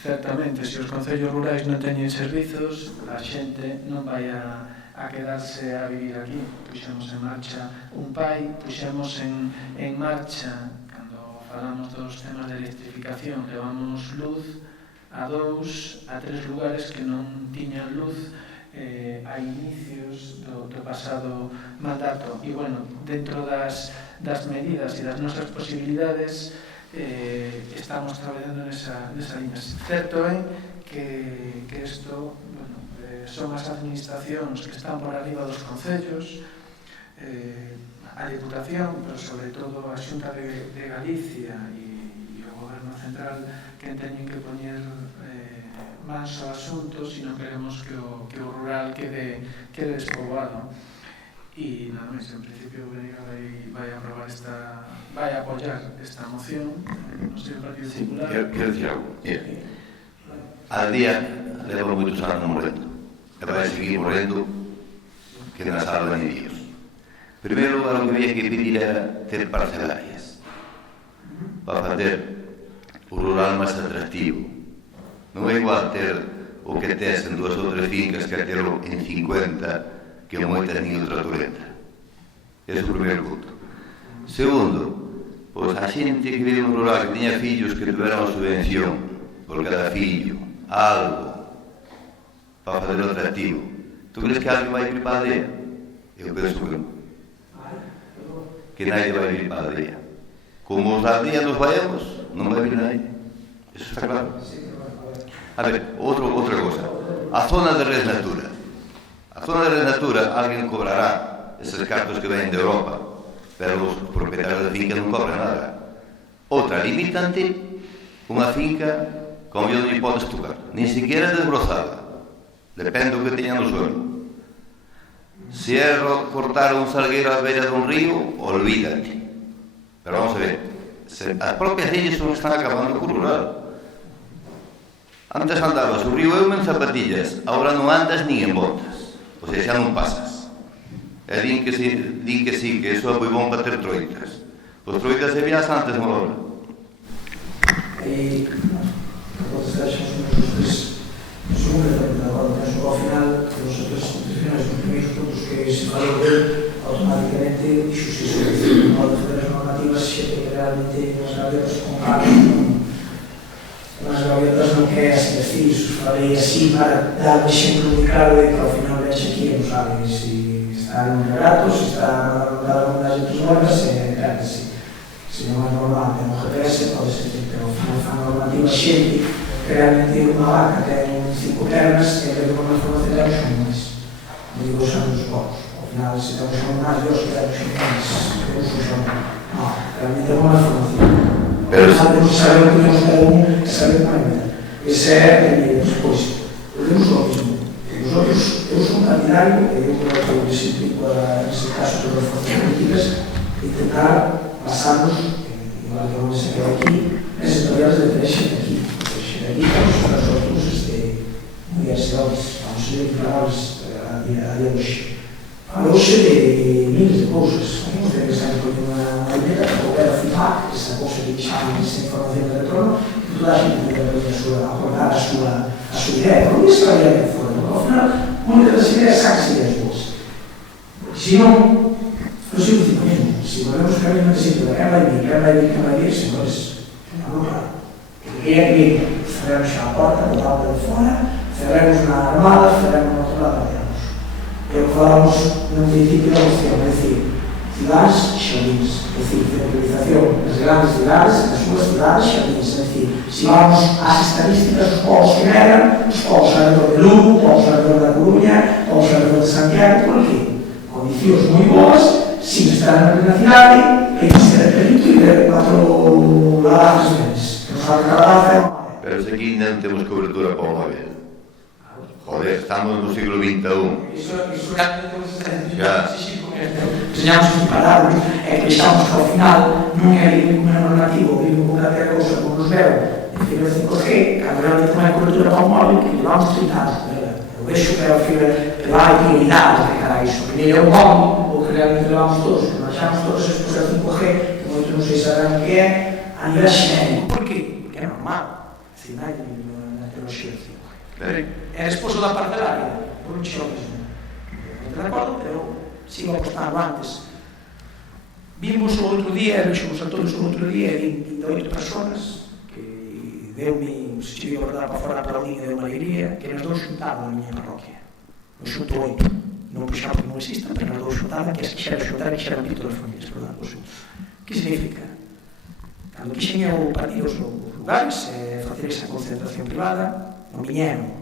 certamente, se os concellos rurais non teñen servizos, a xente non vai a quedarse a vivir aquí. Puxemos en marcha un PAI, puxemos en marcha, cando falamos dos temas de electrificación, levamos luz a 2, a 3 lugares que non tiñan luz a inicios do pasado mandato. E, bueno, dentro das medidas e das nosas posibilidades, estamos traballando nesa línea. Certo é que isto, bueno, son as administracións que están por arriba dos concellos, a Diputación, pero sobre todo a Xunta de Galicia e o Goberno Central, que teñen que poñer mans ao asunto se non queremos que o rural quede despoboado. E nada máis, en principio Venegas vai aprobar vai apoiar esta moción, non sei, o Partido Popular. Quero dicir algo. Al día leva moitos anos morrendo, e vai seguir morrendo que na sala de niños. Primeiro, o que había que pedir era ter parcelarias para fazer o rural máis atractivo. Non é igual ter o que tes en 2 ou 3 fincas que terlo en 50 que moitas nin outra torrenta. Ese é o primeiro punto. Segundo, pois a xente que vive no rural, que tiña fillos que tuveran a subvención por cada fillo, algo, para fazer o atractivo. Tu crees que alguén vai vir para a aldea? Eu penso que non. Que nadie vai vir para a aldea. Como os da aldea nos vayamos, non vai vir nadie. Eso está claro. A ver, outra cosa. A zona de res natura. A zona de renatura, alguén cobrará eses cartos que venen de Europa, pero os propietarios da finca non cobran nada. Outra, limitante unha finca como eu non lle podes tocar, nin siquiera desbrozada, depende do que teña no suelo. Se é cortar un salgueiro á beira dun río, olvídate. Pero vamos a ver, as propias leyes son están acabando co rural. Antes andabas o río Eume en zapatillas, agora non andas nin en botas. O sea, xa non pasas. E din que sí, que iso é moi bon para ter troitas. Os troitas se vías antes non hora. Ao final, os primeiros puntos que se falou de automáticamente dixo se sobre o modo de fazer as normativas xente que realmente as gavetas compraron as gavetas non que é así decir, falei así para dar un exemplo moi claro de que ao final vexe aquí non sabe se está en un relato, se está dando unhas outras normas, se non é normal, ten un GPS, pode ser, pero ao final fan normativa xente que realmente unha vaca ten 5 pernas e que con a formación de son máis. Non digo usando os povos. Ao final, se temos son máis, Dios que ten son máis, que uso son máis. Non, realmente é unha formación. Pero temos que saber o que temos cada un, que saber máis meter. Ese é el despois. Volvemos ao mismo. Nosotros, eu son candidato, e eu creo que se implico nesse caso de reformas políticas, intentar basarnos, igual que vamos a quedar aquí, nesses proyectos de tener xente aquí. Aquí estamos para os autobuses de universidades, vamos a ser declarados a día de hoxe. Falouse de miles de cousas. Aquí nos tenemos que ter unha idea que volver a FIMAC, esa cousa que chaman esa información de retorno, e toda a xente debe aportar a súa idea. Por iso a idea que fora. Ao final, moitas das ideas sacas ideas boas. Se non, eu sigo dicindo mesmo, se volvemos a camino de sitio, quen vai vir, señores, non claro. Que é que cerramos a porta, botamos de fora, cerramos na armada, cerramos na outra lado, digamos. E o que falamos no principio da moción, é dicir, cidades xardins, é dicir, centralización das grandes cidades, das súas cidades xardins, é dicir, se vamos ás estadísticas dos povos que eran, os povos alrededor de Lugo, os povos alrededor da Coruña, os povos alrededor de Santiago, por qué? Condicións moi boas, sin estar na cidade, e ser perito e ver 4 lavadas meses. Pero se aquí non temos cobertura para o móvil. Joder, estamos no siglo XXI. Iso realmente teñamos que prepararnos e que estamos ao final non é ningún normativo, ningún calquera cousa como nos veo en fibra 5G, cando realmente non hai cobertura para o móvil, que levamos 30 anos. Eu vexo que a fibra vai prioridade de cara a iso, que nem é o móvil, o que realmente levamos todos, baixamos todos estes a 5G, que moito non sei saberán que é, a nivel xenérico. Por qué? Porque é normal. É dicir, na tecnoloxía do 5G. É esposo da parcelaria, por un xo mesmo. Non de acordo, pero sigo apostando antes. Vimos o outro día, vexemos a todos o outro día, 28 personas, que deu-me, se cheguei a verdade para fora para ali, deu uma alegría, que nas dous xuntaban na miña parroquia. Nos xunto 8. Non puxamos que non exista, pero nas dous xuntaban, que as quixeran xuntar e quixeran vir todas as familias, verdade? Que significa? Cando quixen eu partir os lugares, facer esa concentración privada, non viñeron,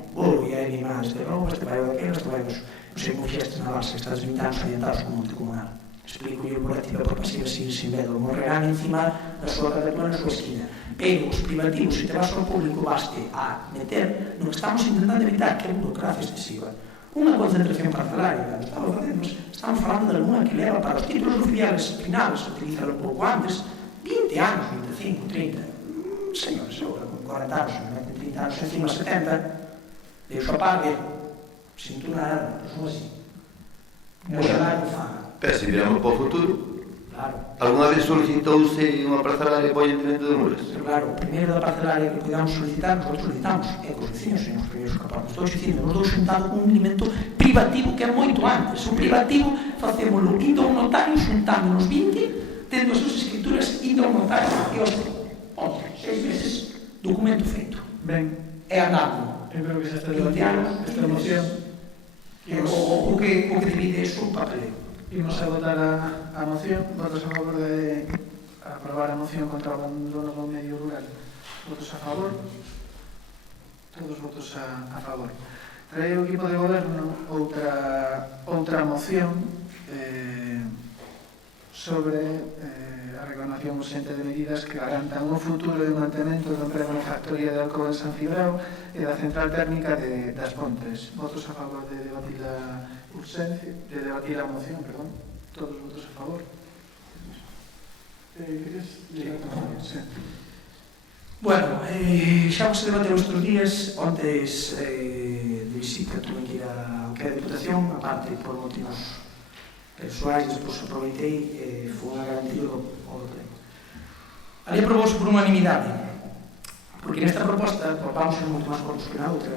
e aí máis, este vai daqueles, este vai non sei como fixestes na base, estás 20 anos adiantados con o monte comunal. Explico eu por activa por pasiva sin medo, morrerán encima da súa carretona na súa esquina. Pero os privativos, se te vas ao público, baste a meter no que estamos intentando evitar, que é a burocracia excesiva. Unha concentración parcelaria, estamos falando de alguna que leva para os títulos oficiales finales, utilizarlo un pouco antes, 20 anos, 25, 30. Señores, eu con 40 anos, 30 anos, encima 70, eu só pague, sinto nada, son así. Oxalá non faga. Pero se viramos para o futuro, claro. Alguna vez solicitouse unha parcelaria para o Ayuntamiento de Muras? Pero claro, o primeiro da parcelaria que podíamos solicitar, nosotros solicitamos, é que os vecinos sean os primeiros capazes. Estou dicindo, nos dou xuntado con un elemento privativo que é moito antes. O privativo facémolo indo a un notario, xuntando nos 20, tendo as súas escrituras, indo a un notario e os 6 meses, documento feito. Ben, É andado. eu creo que xa está debatida esta moción. O que divide iso o papeleo. Imos a votar a moción. Votos a favor de aprobar a moción contra o abandono do medio rural. Votos a favor. Todos votos a favor. Trae o equipo de goberno outra moción sobre a reclamación urxente de medidas que garantan o futuro de mantemento do emprego na factoría de Alcoa de San Cibrao e da central térmica das Pontes. Votos a favor de debatir a urxencia, de debatir a moción, perdón. Todos votos a favor. ¿Queres llegar a moción? Sí. Bueno, xa vos debateu estes días, ontes de visita, tuve que ir ao que a Diputación, aparte por motivos persoais, despois aproveitei, foi unha garantía do pleno. Ali aprobouse por unanimidade, porque nesta proposta, vamos ser moito máis cortos que na outra,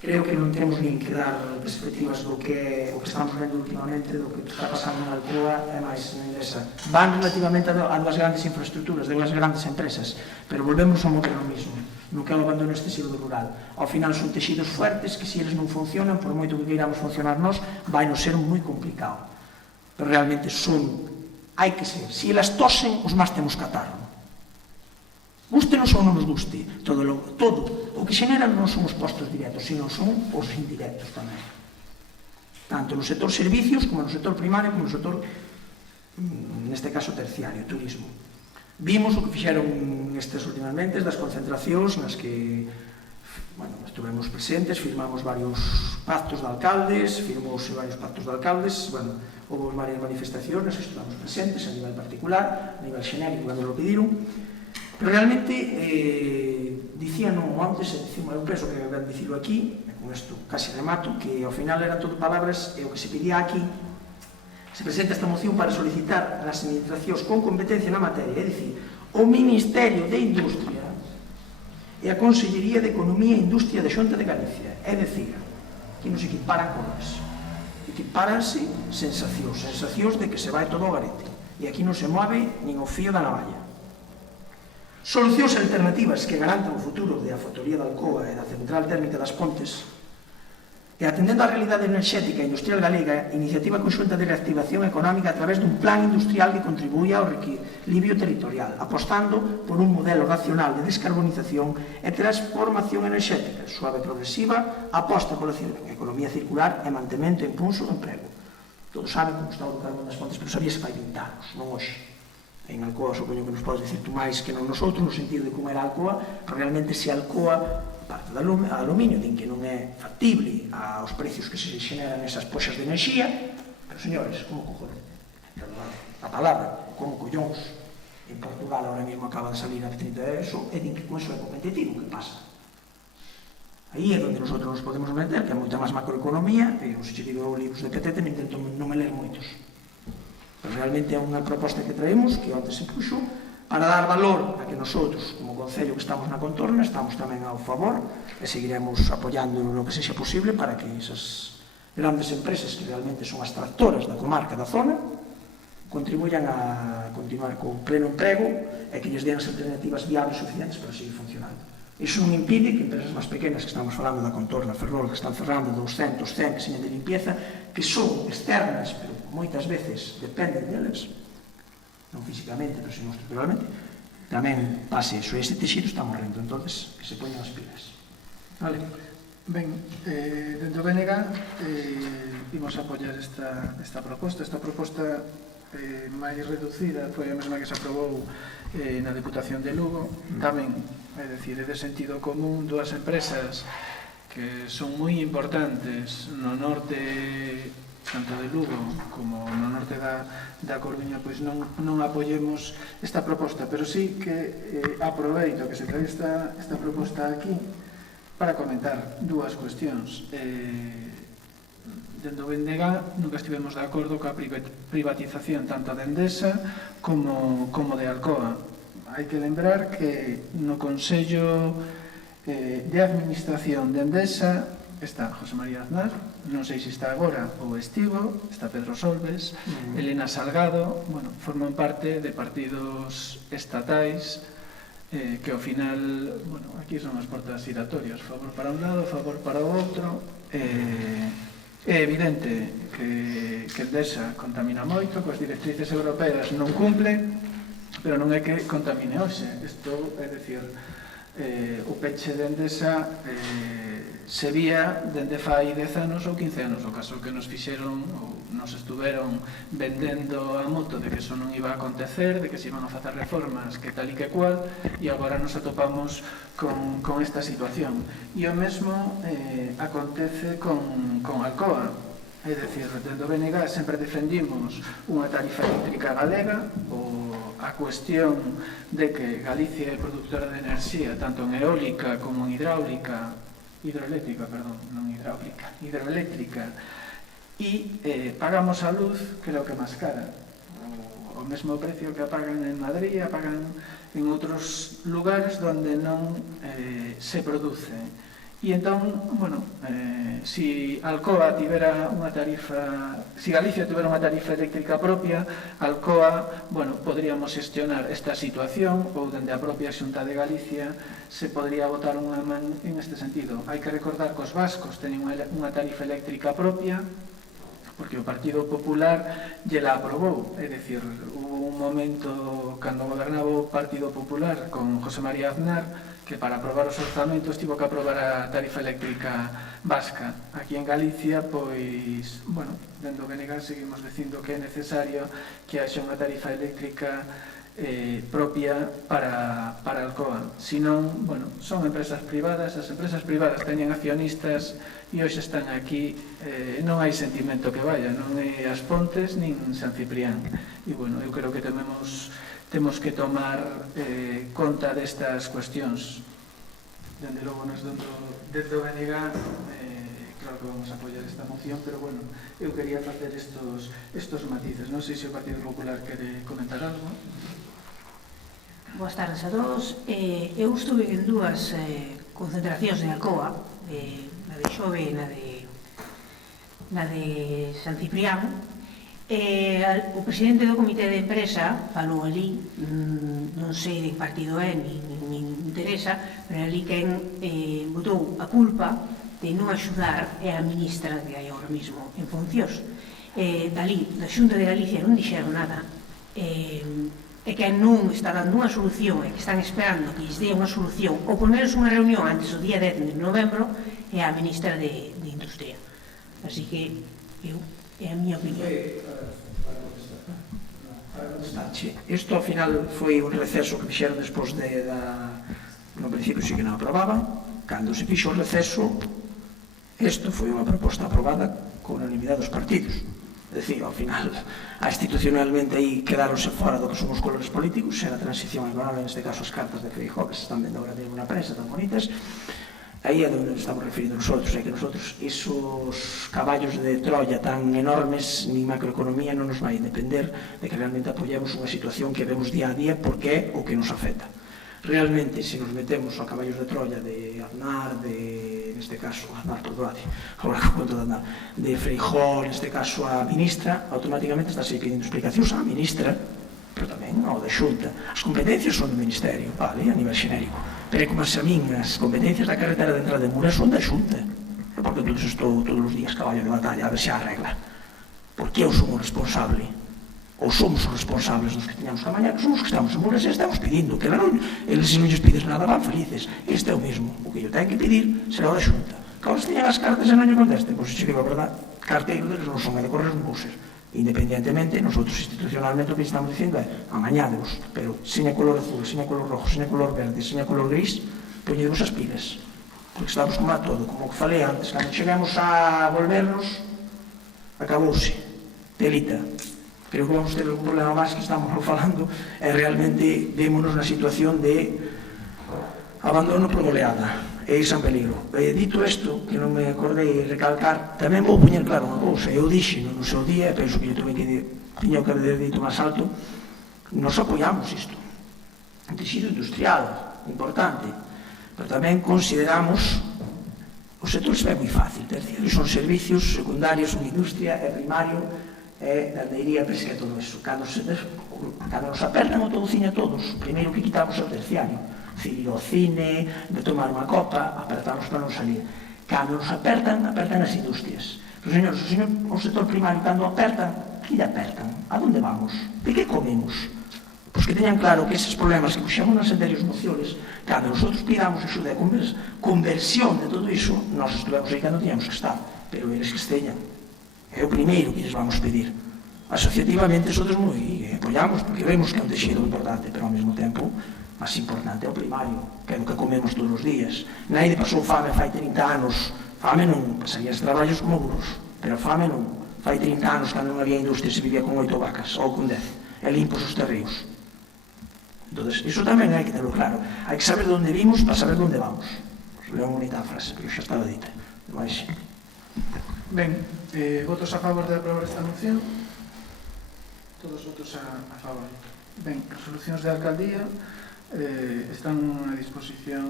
creo que non temos nin que dar perspectivas do que estamos vendo últimamente, do que está pasando na Alcoa, e máis na Endesa. Van relativamente a dúas grandes infraestructuras, de dúas grandes empresas, pero volvemos ao modelo mismo, no que é o abandono excesivo do rural. Ao final son texidos fuertes que se eles non funcionan, por moito que queiramos funcionar nós, vai nos ser moi complicado. Pero realmente hai que ser. Se elas tosen, os máis temos que atarlo. Gustenos ou non nos guste, todo o que xeneran non son os postos directos, sino son os indirectos tamén. Tanto no sector servicios, como no sector primario, como no sector, neste caso, terciario, turismo. Vimos o que fixeron estes últimamente das concentracións nas que estuvemos presentes, firmamos varios pactos de alcaldes, houve varias manifestacións nas que estuvemos presentes a nivel particular, a nivel xenérico, cando lo pediron. Pero realmente, dicían antes, eu penso que van dicilo aquí, e con isto casi remato, que ao final eran todo palabras, e o que se pedía aquí, se presenta esta moción para solicitar as administracións con competencia na materia, é dicir, o Ministerio de Industria e a Consellería de Economía e Industria de Xunta de Galicia, é dicir, que nos equiparan con eso. Equiparanse sensacións de que se vai todo ao garete, e aquí non se move nin o fío da navalla. Solucións alternativas que garantan o futuro da factoría de Alcoa e da central térmica das Pontes, e atendendo á realidade enerxética e industrial galega, iniciativa conxunta de reactivación económica a través dun plan industrial que contribuía ao reequilibrio territorial, apostando por un modelo racional de descarbonización e transformación enerxética, suave e progresiva, aposta pola economía circular e mantemento e impulso do emprego. Todos saben como está o carbón das Pontes, pero sabíase fai 20 anos, non hoxe. En Alcoa, supoño que nos podes dicir tú máis que non nosotros, no sentido de como era Alcoa, pero realmente se Alcoa, parte do aluminio, din que non é factible aos precios que se xeneran esas poxas de enerxía, pero, señores, como cojones? A palabra, como collóns, en Portugal ahora mesmo acaba de salir a 30 de eso, e din que con eso é competitivo, que pasa? Aí é onde nosotros nos podemos meter, que é moita máis macroeconomía, e se che digo libros de Petete, me intento non me ler moitos. Pero realmente é unha proposta que traemos, que onde se puxo, para dar valor a que nosotros, como Concello que estamos na contorna, estamos tamén ao favor e seguiremos apoiando no que sexa posible para que esas grandes empresas que realmente son as tractoras da comarca, da zona, contribuyan a continuar co pleno emprego e que lles den as alternativas viables suficientes para seguir funcionando. Iso non impide que empresas máis pequenas, que estamos falando da contorna Ferrol, que están cerrando 200, 100 que señan de limpieza, que son externas, pero moitas veces dependen deles, non físicamente, pero sino estructuralmente, tamén pase iso, este texido está morrendo, entonces que se poñan as pilas. Vale. Ben, dentro do BNG imos apoiar esta proposta. Esta proposta máis reducida foi a mesma que se aprobou na Deputación de Lugo. Tamén, é dicir, é de sentido común, dúas empresas que son moi importantes no norte tanto de Lugo como no norte da Coruña, pois non apoiemos esta proposta, pero sí que aproveito que se trae esta proposta aquí para comentar dúas cuestións. Dentro do BNG nunca estivemos de acordo coa privatización tanto de Endesa como de Alcoa. Hai que lembrar que no Consello de Administración de Endesa está José María Aznar, non sei se está agora ou estivo, está Pedro Solbes, Elena Salgado, bueno, forman parte de partidos estatais que ao final, bueno, aquí son as portas giratorias, favor para un lado, favor para o outro. É evidente que Endesa contamina moito, coas directrices europeas non cumple, pero non é que contamine hoxe. Isto é dicir, o peche de Endesa se vía dende fai 10 anos ou 15 anos, o caso que nos fixeron ou nos estuveron vendendo a moto de que eso non iba a acontecer, de que se iban a facer reformas que tal e que cual, e agora nos atopamos con esta situación. E o mesmo acontece con Alcoa. É dicir, dentro do BNG sempre defendimos unha tarifa eléctrica galega, a cuestión de que Galicia é productora de enerxía tanto en eólica como en hidroeléctrica, e pagamos a luz, que é o que máis cara, o mesmo precio que pagan en Madrid, pagan en outros lugares onde non se produce. E entón, bueno, si Alcoa tivera unha tarifa, si Galicia tivera unha tarifa eléctrica propia, Alcoa, bueno, podríamos xestionar esta situación, ou dende a propia Xunta de Galicia se podría botar unha man en este sentido. Hai que recordar que os vascos teñen unha tarifa eléctrica propia, porque o Partido Popular lle la aprobou, é dicir, hubo un momento cando gobernaba o Partido Popular con José María Aznar, que para aprobar os orzamentos tivo que aprobar a tarifa eléctrica vasca. Aquí en Galicia, pois, bueno, dentro do BNG seguimos dicindo que é necesario que haxa unha tarifa eléctrica propia para Alcoa. Si non, bueno, son empresas privadas, as empresas privadas teñen accionistas e hoxe están aquí, non hai sentimento que vaya, non é As Pontes nin San Ciprián. E, bueno, eu creo que temos que tomar conta destas cuestións. Dende logo, nos dentro do BNG, claro que vamos a apoiar esta moción, pero, bueno, eu quería facer estos matices. Non sei se o Partido Popular quere comentar algo. Boas tardes a todos. Eu estuve en dúas concentracións de Alcoa, na de Xove e na de San Ciprián. O presidente do comité de empresa falou ali, non sei de que partido é, nin interesa, pero ali quen botou a culpa de non axudar é a ministra que hai agora mesmo en funcións. Dali, da Xunta de Galicia non dixeron nada, e que non está dando unha solución e que están esperando que lles dé unha solución ou poneros unha reunión antes do día 10 de novembro é a ministra de Industria. Así que é a miña opinión. Isto ao final foi un receso que fixeron despois no principio sí que non aprobaban. Cando se fixo o receso, isto foi unha proposta aprobada con unanimidade dos partidos. É dicir, ao final, institucionalmente aí quedaronse fora do que son os colores políticos, era a transición económica, neste caso as cartas de Feijóo, que se están vendo agora mesmo na prensa, tan bonitas. aí é onde nos estamos referindo nosotros, é que nosotros esos caballos de Troya tan enormes nin macroeconomía non nos vai depender de que realmente apoyemos unha situación que vemos día a día porque é o que nos afecta. Realmente, se nos metemos a caballos de Troya de Aznar, neste caso, Aznar, perdóate, agora que conto de Aznar, de Feijóo, neste caso a ministra, automáticamente está se pedindo explicacións á ministra, pero tamén ao da Xunta. As competencias son do Ministerio, vale, a nivel xenérico. Pero é como se a min as competencias da carretera de entrada de Mura son da Xunta. Porque todos estou todos os días caballo de batalla a ver se arregla. Porque eu son o responsable. Ou somos os responsables dos que tiñamos que amañar, que somos os que estamos en Mura e estamos pedindo. Que non, eles se non lles pides nada van felices. Este é o mesmo. O que eu tenho que pedir será o da Xunta. Que ahora se teñan as cartas e non lle contesten. Pois se digo a verdade, carteiro deles non son de correr non vou ser. Independientemente, nosotros institucionalmente o que estamos dicindo é amañádevos, pero seña color azul, seña color rojo, seña color verde, seña color gris, poñedevos as pilas. Porque estamos como a todo, como que falei antes, cando chegamos a volvernos, acabouse, telita. Creo que vamos ter algún problema máis que estamos falando, é realmente vémonos na situación de abandono por goleada. E iso é un peligro. Dito isto, que non me acordei recalcar, tamén vou poñer claro unha cousa. Eu dixo no seu día, e penso que eu tiño que haber dito máis alto, nos apoiamos isto. Un tecido industrial, importante, pero tamén consideramos o sector se ve moi fácil. Terciarios son servicios, secundarios son industria, e primario é gandeiría, pesca e todo iso. Cando nos apertan o touciño a todos, primeiro que quitamos é o terciario. Ir ao cine, de tomar unha copa, apertamos para non salir. Cando nos apertan as industrias. Pero, señores, o sector primario, cando apertan, que lle apertan? A onde vamos? De que comemos? Pois que teñan claro que eses problemas que puxamos nas anteriores mociones, cando nosotros pidamos axuda de conversión de todo iso, nós estuvemos aí cando teníamos que estar. Pero eles que esteñan. É o primeiro que lles vamos pedir. Asociativamente, nosotros moi apoiamos, porque vemos que é un texido importante, pero ao mesmo tempo, máis importante é o primario, que é o que comemos todos os días. Naide pasou fame fai 30 anos, fame non, pasarías traballos como burros, pero fame non. Fai 30 anos, cando non había industria, se vivía con 8 vacas, ou con 10, e limpos os terreos. Entón, iso tamén hai que terlo claro. Hai que saber onde vimos para saber onde vamos. É unha bonita frase, pero xa estaba dita. Demais. Ben, votos a favor de aprobar esta moción? Todos votos a favor. Ben, resolucións de alcaldía están a disposición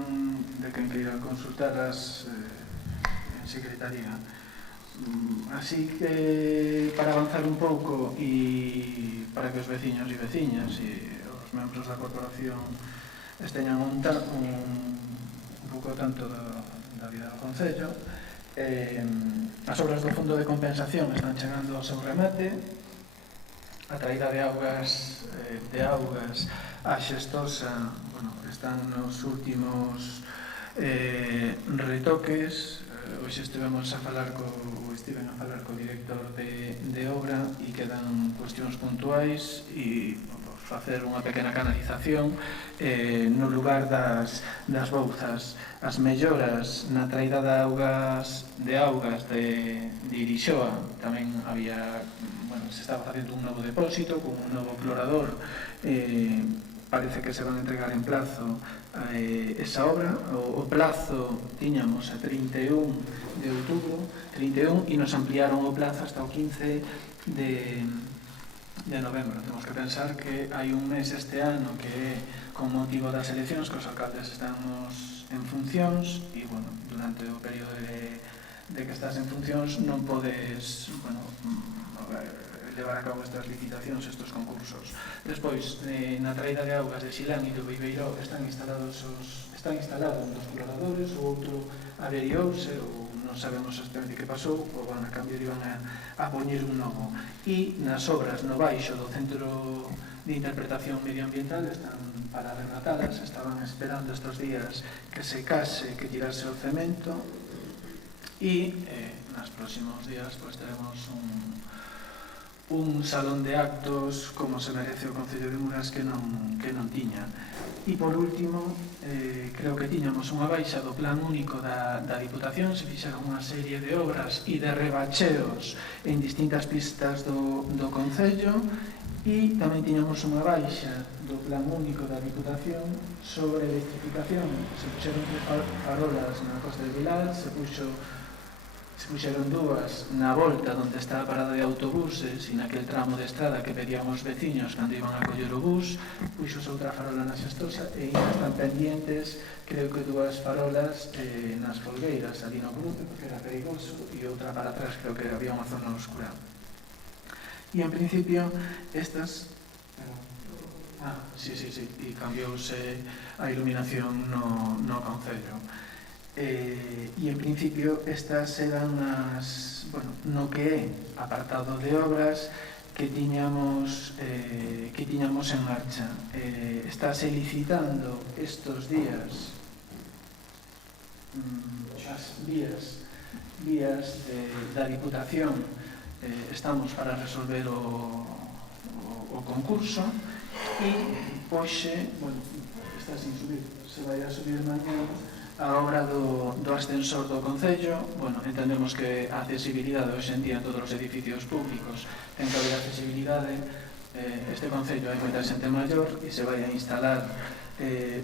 de quen queira consultarlas en secretaría. Así que, para avanzar un pouco e para que os veciños e veciñas e os membros da corporación esteñan un pouco tanto da vida do Concello, as obras do Fondo de Compensación están chegando ao seu remate. A traída de augas a Xestosa, bueno, están nos últimos retoques. Hoxe estiven a falar co director de obra e quedan cuestións puntuais e facer unha pequena canalización no lugar das bouzas. As melloras na traída de augas de Irixoa, tamén había, bueno, se estaba facendo un novo depósito con un novo clorador. Parece que se van a entregar en plazo esa obra. O plazo tiñamos a 31 de outubro, 31, e nos ampliaron o plazo hasta o 15 de novembro. Temos que pensar que hai un mes este ano que é con motivo das eleccións, que os alcaldes estamos en funcións e, bueno, durante o período de que estás en funcións non podes, bueno, levar a cabo estas licitacións, estes concursos. Despois, na traída de augas de Xilán e do Viveiró están instalados os cloradores, o outro averiouse, ou non sabemos exactamente que pasou, ou van a cambio e van a poñer un novo. E nas obras no baixo do Centro de Interpretación Medioambiental están para rematadas, estaban esperando estes días que se case, que tirase o cemento, e nos próximos días teremos un salón de actos como se merece o Concello de Muras que non tiña. E por último, creo que tiñamos unha baixa do plan único da Diputación, se fixeron unha serie de obras e de rebacheos en distintas pistas do Concello E tamén tiñamos unha baixa do Plan Único da Diputación sobre electrificación. Se puxeron 3 farolas na Costa de Vilar, se puxeron 2 na volta onde está a parada de autobuses e naquel tramo de estrada que pedíamos veciños cando iban a coller o bus, puxose outra farola na Xestosa e ainda están pendientes, creo que 2 farolas nas Folgueiras, ali no Grupo, porque era perigoso, e outra para atrás, creo que había unha zona oscura. E en principio estas... sí, e cambiouse a iluminación no Concello. E en principio estas eran as, no que é apartado de obras que tiñamos en marcha. Estáse licitando estos días as vías da Diputación. Estamos para resolver o concurso e hoxe, está sin subir, se vai a subir mañá a obra do ascensor do Concello. Entendemos que a accesibilidade hoxe en día en todos os edificios públicos ten que haber accesibilidade. Este Concello hai moita xente maior e se vai a instalar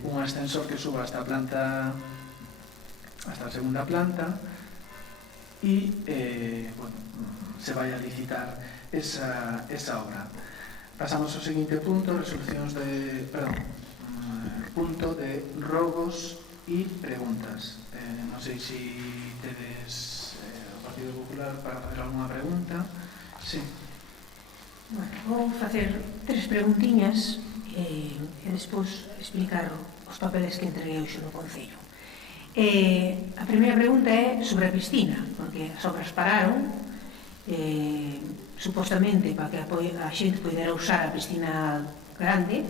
un ascensor que suba hasta a segunda planta e se vai a licitar esa obra. Pasamos ao seguinte punto, punto de rogos e preguntas. Non sei se tedes o Partido Popular para facer alguna pregunta. Sí. Vou facer 3 preguntiñas e despois explicar os papeles que entreguei hoxe no Concello. A primeira pregunta é sobre a piscina, porque as obras pararon supostamente para que a xente pudera usar a piscina grande,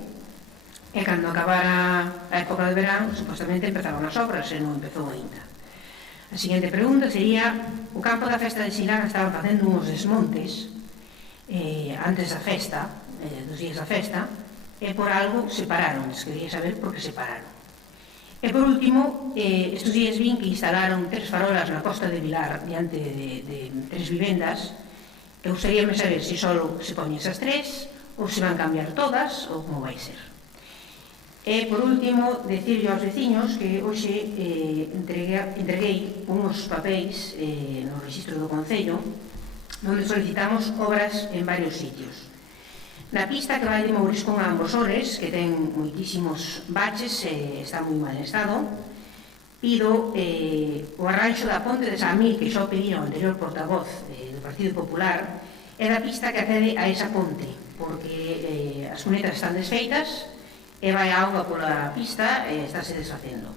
e cando acabara a época de verán supostamente empezaban as obras e non empezou ainda. A seguinte pregunta sería: o campo da festa de Silán estaban facendo uns desmontes antes da festa, dos días da festa, e por algo se pararon. Quería saber por que se pararon. E por último, estes días vin que instalaron 3 farolas na Costa de Vilar diante de 3 vivendas. Eu gustaríame saber se só se poñen esas 3 ou se van cambiar todas ou como vai ser. E por último, decirlle aos veciños que hoxe entreguei uns papéis no registro do Concello onde solicitamos obras en varios sitios. Na pista que vai de Mouriscón a Ambosores, que ten moitísimos baches e está moi mal estado, pido o arranxo da ponte de Samil, que xa o pedira o anterior portavoz do Partido Popular, e da pista que accede a esa ponte, porque as cunetas están desfeitas e vai a auga pola pista e estáse desfacendo.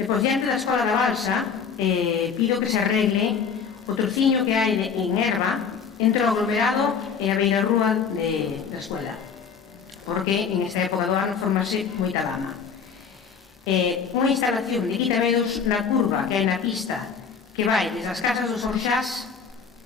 Depois, diante da Escola da Balsa, pido que se arregle o trociño que hai en erva entre o aglomerado e a beirarrúa da escola, porque en esta época do ano formase moita lama. Unha instalación de quitamedos na curva que hai na pista que vai desde as casas dos Orxás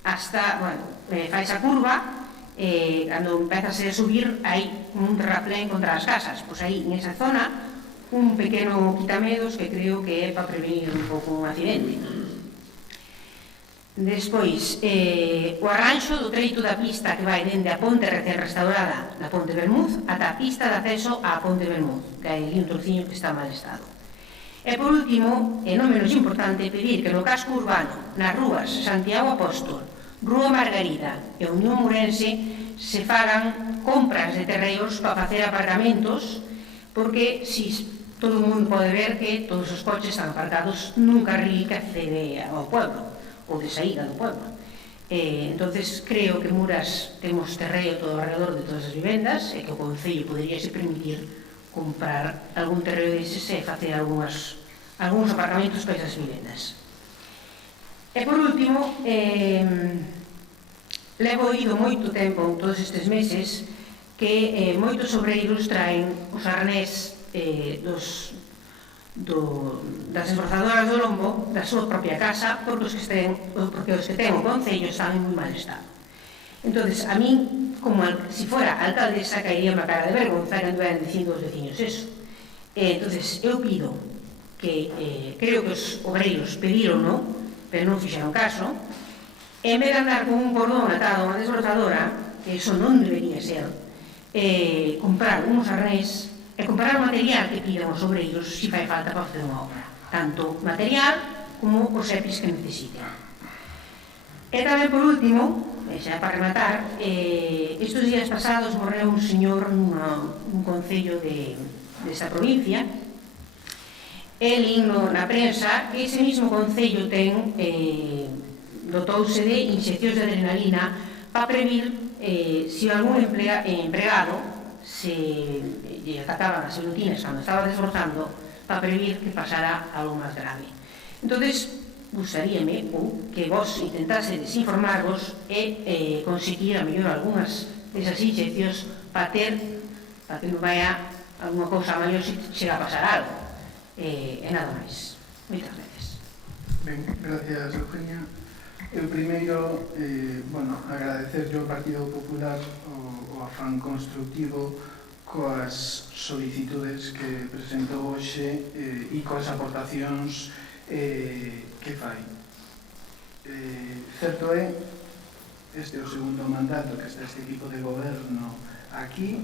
hasta, fai esa curva, cando empezase a subir hai un terraplén contra as casas, pois aí en esa zona un pequeno quitamedos que creo que é para prevenir un pouco un accidente. Despois, o arranxo do treito da pista que vai dende a ponte recén restaurada da Ponte Bermúz ata a pista de acceso á Ponte Bermúz, que hai ali un trociño que está mal estado. E por último, e non menos importante, pedir que no casco urbano, nas rúas Santiago Apóstol, Rúa Margarida e Unión Murense se fagan compras de terreos para facer aparcamentos, porque todo o mundo pode ver que todos os coches están aparcados nun carril que accede ao pueblo ou de saída do pueblo. Entonces creo que Muras temos terreo todo alrededor de todas as vivendas e que o Concello poderíase permitir comprar algún terreo deses e facer algúns aparcamentos para esas vivendas. E por último, levo oído moito tempo, todos estes meses, que moitos obreiros traen os arnés das esforzadoras do lombo da súa propia casa porque os que ten o Concello están en moi mal estado. Entonces, a min, como se fora alcaldesa, caería unha cara de vergonza que andueran dicindo aos veciños eso. Entonces, eu pido que, creo que os obreiros pediron, pero non fixeron caso, e en vez de andar con un cordón atado a unha desbrozadora, que eso non debería ser, comprar uns arnés e comprar o material que piden os obreiros se fai falta para facer unha obra, tanto material como os EPIs que necesiten. E tamén, por último, xa para rematar, estes días pasados morreu un señor nun concello desta provincia. El na prensa que ese mismo concello ten dotouse de inyeccións de adrenalina para previr se algún empregado se lle atacaban as glutinas cando estaba desbrozando, para previr que pasara algo máis grave. Entonces, gustaríame que vos intentasedes informarvos e conseguir a mellor algunhas desas inyeccións para que non vaya alguna cousa maior se chega a pasar algo. E nada máis. Moitas gracias. Ben, gracias, Eugenia. Eu primeiro, agradecerlle ao Partido Popular o afán constructivo coas solicitudes que presentou hoxe e coas aportacións que fai. Certo é, este é o segundo mandato que está este equipo de goberno aquí.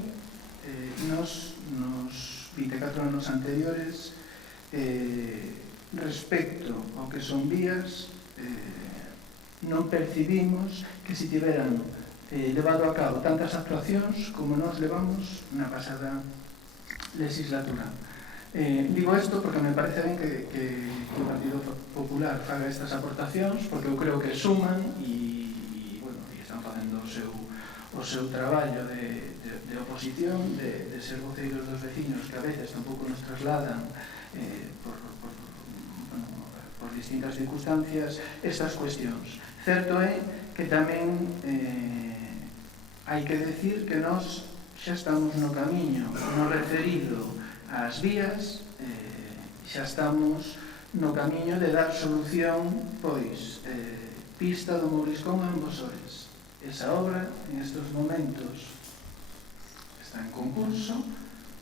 Nos 24 anos anteriores, respecto ao que son vías, non percibimos que se tiveran levado a cabo tantas actuacións como nos levamos na pasada legislatura. Digo isto porque me parece ben que o Partido Popular faga estas aportacións, porque eu creo que suman e están facendo o seu traballo de oposición, de ser voceiros dos veciños que a veces tampouco nos trasladan por distintas circunstancias estas cuestións. Certo é que tamén hai que decir que nós xa estamos no camiño, no referido ás vías, xa estamos no camiño de dar solución, pois, pista do Mouriscón a Embosores. Esa obra, en estes momentos, está en concurso,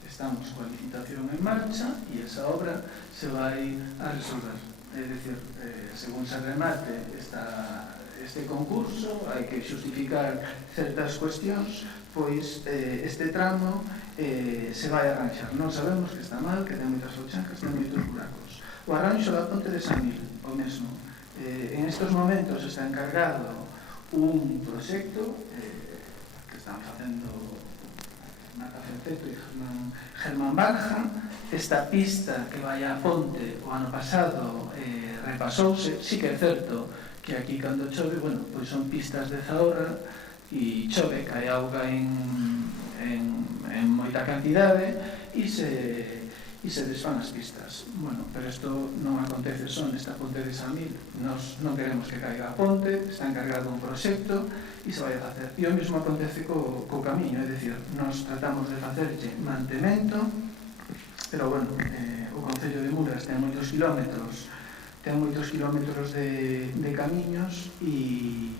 estamos coa licitación en marcha e esa obra se vai a resolver. É dicir, según se remate este concurso, hai que xustificar certas cuestións, pois este tramo se vai arranxar. Non sabemos que está mal, que ten moitas fauchancas, ten moitos buracos. O arranxo da ponte de Samil, o mesmo. En estes momentos está encargado un proxecto que están facendo Marta Ferceto e Germán Barja. Esta pista que vai á ponte o ano pasado repasouse. Sí que é certo que aquí cando chove, pois son pistas de zahorra e chove, cae auga en moita cantidade e se desfan as pistas. Pero isto non acontece só nesta ponte de Samil. Nos non queremos que caiga a ponte, está encargado un proxecto e se vai a facer. E o mesmo acontece co camiño, é dicir, nos tratamos de facerlle mantemento, pero o Concello de Muras ten moitos kilómetros de camiños e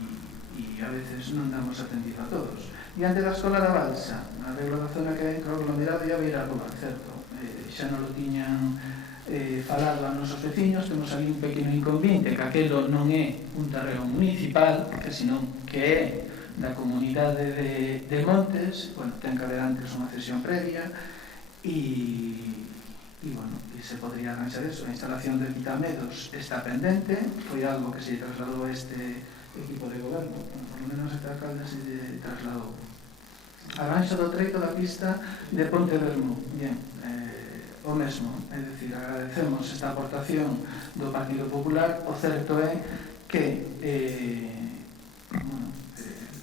a veces non damos atendido a todos. Diante da Escola da Balsa, na regla da zona que é entre o aglomerado e a beira-rúa, certo? Xa non lo tiñan falado a nosos veciños, temos ali un pequeno inconveniente, que aquelo non é un terreno municipal, senón que é da comunidade de Montes. Ten que haber antes unha cesión previa e se podría arranxar eso. A instalación de quitamedos está pendente, foi algo que se trasladou a este equipo de goberno, por lo menos este alcalde se trasladou. Arranxo do treito da pista de Ponte Bermú. Bien, o mesmo, é dicir, agradecemos esta aportación do Partido Popular. O certo é que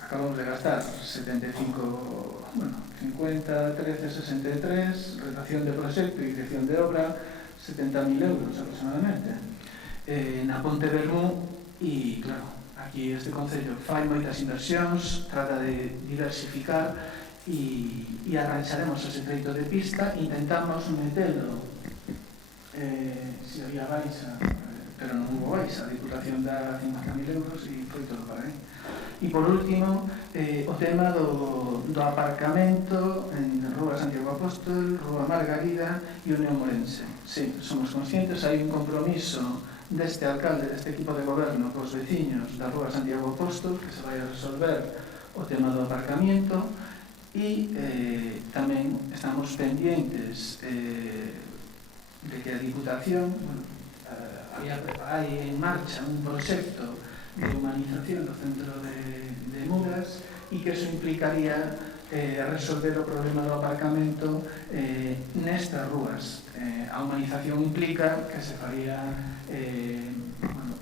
acabamos de gastar 50, 13, 63, redacción de proxecto e dirección de obra, 70.000 euros aproximadamente. Na Ponte Bermú, e claro, aquí este Concello fai moitas inversións, trata de diversificar e arranxaremos ese treito de pista. Intentamos metelo se había baixa, pero non hubo baixa. A Diputación dá 50.000 euros e foi todo para aí. E por último, o tema do aparcamento en Rúa Santiago Apóstol, Rúa Margarida e Unión Morense. Sí, somos conscientes, hai un compromiso deste alcalde, deste equipo de goberno, cos veciños da Rúa Santiago Apóstol, que se vai a resolver o tema do aparcamiento e tamén estamos pendientes de que a Diputación hai en marcha un proxecto de humanización do centro de Muras e que eso implicaría resolver o problema do aparcamento nestas rúas. A humanización implica que se faría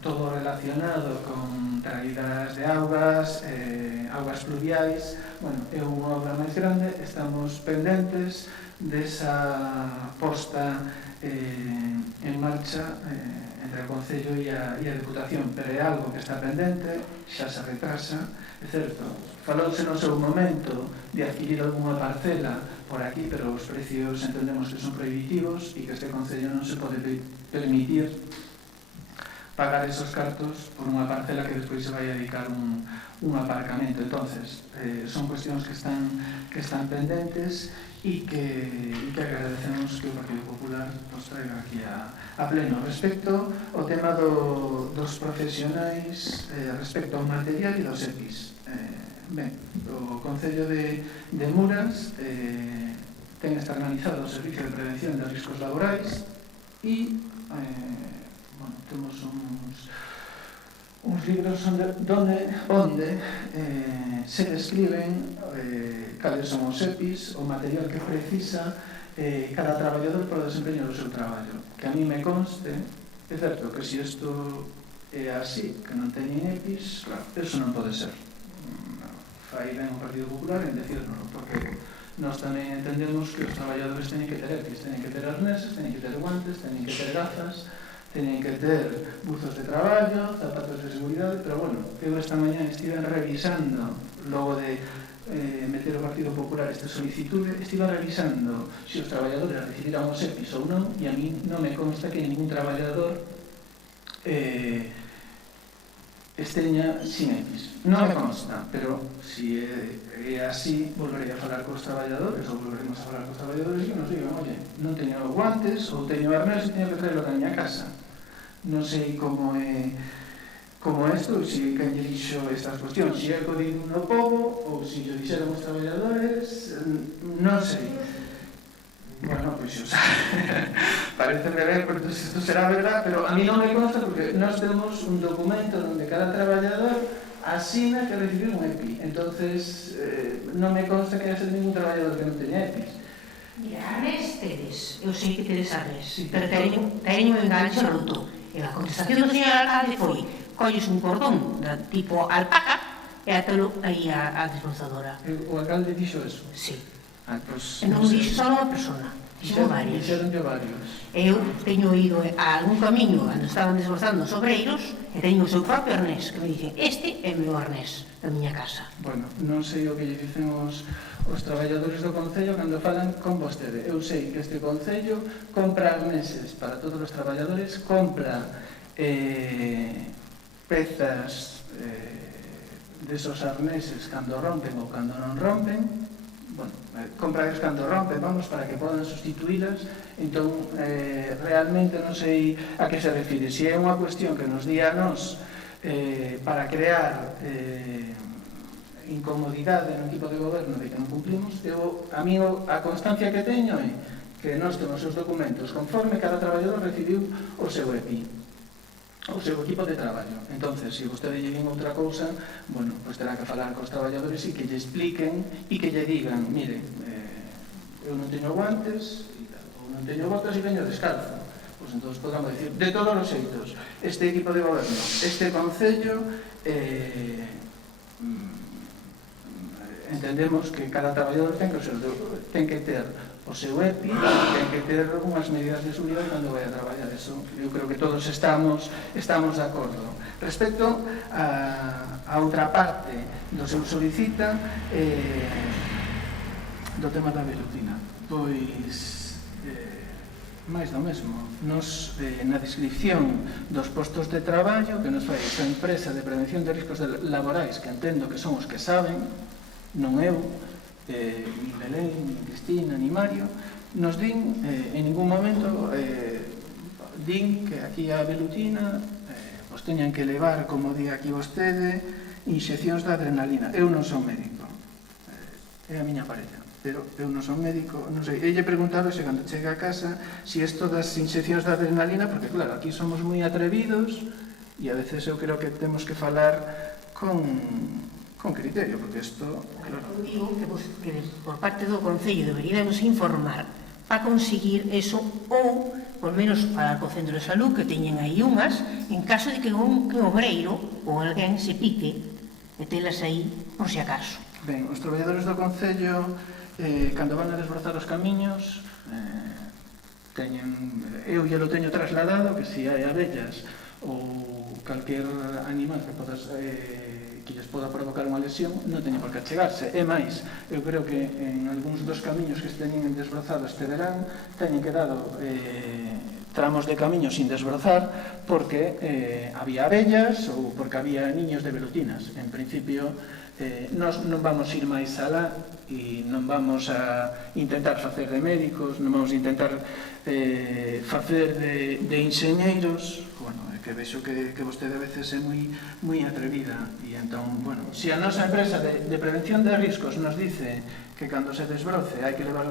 todo relacionado con traídas de augas, augas pluviais. É unha obra máis grande, estamos pendentes desa posta en marcha entre o Concello e a Diputación, pero é algo que está pendente, xa se retrasa. É certo, falouse no seu momento de adquirir algunha parcela por aquí, pero os precios entendemos que son prohibitivos e que este Concello non se pode permitir pagar esos cartos por unha parcela que despois se vai a dedicar un aparcamento. Entonces, son cuestións que están pendentes e que agradecemos que o Partido Popular nos traiga aquí a pleno. Respecto ao tema dos profesionais, respecto ao material e dos EPIs. Ben, o Concello de Muras ten externalizado o Servicio de Prevención de Riscos Laborais e temos uns libros onde se describen cales son os EPIs, o material que precisa cada traballador para o desempeño do seu traballo. Que a mí me conste, é certo que se isto é así, que non teñen EPIs, claro, eso non pode ser. Fai ben o Partido Popular en decírnoslo, porque nós tamén entendemos que os traballadores teñen que ter EPIs, teñen que ter arneses, teñen que ter guantes, teñen que ter gafas, teñen que ter buzos de traballo, zapatos de seguridade, pero bueno, eu esta mañá estive revisando, logo de meter o Partido Popular esta solicitude, estive revisando se os traballadores recibiran os EPIs ou non, e a mí non me consta que ningún traballador esteña sin EPIs. Non me consta, pero se é así, volverei a falar cos traballadores, ou volveremos a falar cos traballadores e nos digan, oye, non teño guantes, ou teño arnés e teño que traerlo da miña casa. Non sei como é isto, se quen lle dixo estas cuestións, se é co digno pobo, ou se lle dixeron os traballadores, non sei. Bueno, pois xos, parece ben, porque isto será verdad, pero a mí non me consta porque nós temos un documento onde cada traballador asina que recibiu un EPI. Entonces, non me consta que haxe ningún traballador que non teña EPIs. Mira, arnés tedes, eu sei que tedes arnés, pero teño un enganche roto. E a contestación do señor alcalde foi: colles un cordón tipo alpaca e atelo aí a desbrozadora. O alcalde dixo eso? Sí. Pues, E non dixo só unha persona, dixo varios. Dixeronlle varios. Eu teño ido a algún camiño cando estaban desbrozando os obreiros e teño o seu propio arnés, que me dicen, este é o meu arnés da miña casa. Bueno, non sei o que lle dicen os traballadores do Concello cando falan con vostede. Eu sei que este Concello compra arneses para todos os traballadores, compra pezas desos arneses cando rompen ou cando non rompen. Bueno, comprar cando rompen, vamos, para que podan sustituílas. Entón, realmente non sei a que se refire. Se é unha cuestión que nos di a nós para crear incomodidade no equipo de goberno de que non cumplimos, a mí a constancia que teño é que nós temos os documentos conforme cada traballador recibiu o seu EPI, o seu equipo de traballo. Entonces, se vostede lle din outra cousa, bueno, pues terá que falar cos traballadores e que lle expliquen e que lle digan, mire, eu non teño guantes, ou non teño botas e veño descalzo. Pues entón podamos decir, de todos os xeitos, este equipo de goberno, este Concello, entendemos que cada traballador ten que ter o seu EPI, ten que ter unhas medidas de seguridade cando vai a traballar. Eso, eu creo que todos estamos de acordo. Respecto a outra parte do seu solicita do tema da velutina, pois máis do mesmo. Nos, na descripción dos postos de traballo que nos fai esa empresa de prevención de riscos laborais, que entendo que son os que saben, non eu, ni Belén, ni Cristina, ni Mario, nos din, en ningún momento, din que aquí a velutina, pues teñan que levar, como di aquí vostede, inxeccións de adrenalina. Eu non son médico, é a miña parella, pero eu non son médico, non sei. Elle preguntaba se cando chega a casa se isto das inxeccións de adrenalina, porque claro, aquí somos moi atrevidos e a veces eu creo que temos que falar con criterio, porque isto, claro. Eu digo que por parte do Concello deberíamos informar para conseguir eso, ou, por menos, falar co centro de salud, que teñen aí unhas, en caso de que un obreiro ou alguén se pique, e telas aí, por si acaso. Ben, os traballadores do Concello, cando van a desbrozar os camiños, eu lle lo teño trasladado, que se hai abellas ou calquer animal que lles poda provocar unha lesión, non teñen por que achegarse. É máis, eu creo que en algúns dos camiños que se teñen desbrozado este verán teñen quedado tramos de camiño sin desbrozar porque había abellas ou porque había niños de velutina. En principio, nós non vamos ir máis alá e non vamos a intentar facer de médicos, non vamos a intentar facer de enxeñeiros. Bueno, é que vexo que vostede a veces é moi atrevida e entón, bueno, se a nosa empresa de prevención de riscos nos dice que cando se desbroce hai que levar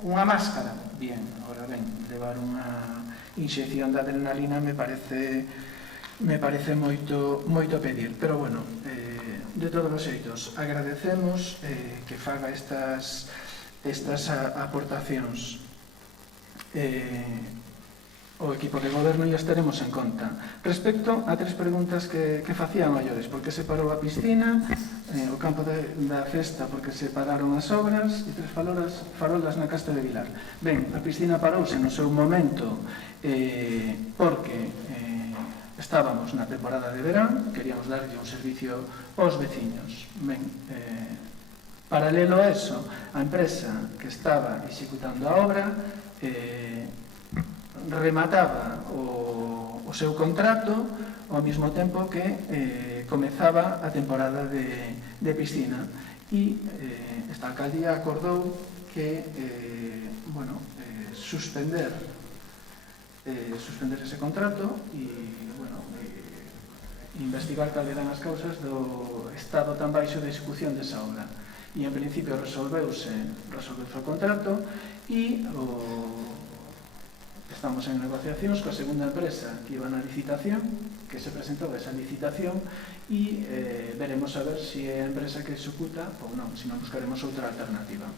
unha máscara, bien, ahora ben, levar unha inxección de adrenalina me parece moito pedir, pero bueno, de todos os xeitos agradecemos que faga estas aportacións o equipo de goberno e as teremos en conta. Respecto a 3 preguntas que facían maiores, por que se parou a piscina, o campo da festa porque se pararon as obras e 3 farolas na Casta de Vilar. Ben, a piscina parouse no seu momento porque estábamos na temporada de verán, queríamos darlle un servicio aos veciños. Ben, paralelo a eso, a empresa que estaba executando a obra remataba o seu contrato ao mesmo tempo que comezaba a temporada de piscina e esta alcaldía acordou que suspender ese contrato e investigar cal eran as causas do estado tan baixo de execución desa obra. E en principio resolveuse o contrato e estamos en negociacións coa segunda empresa que iba na licitación, que se presentou esa licitación e veremos a ver se é a empresa que executa ou non, se non buscaremos outra alternativa.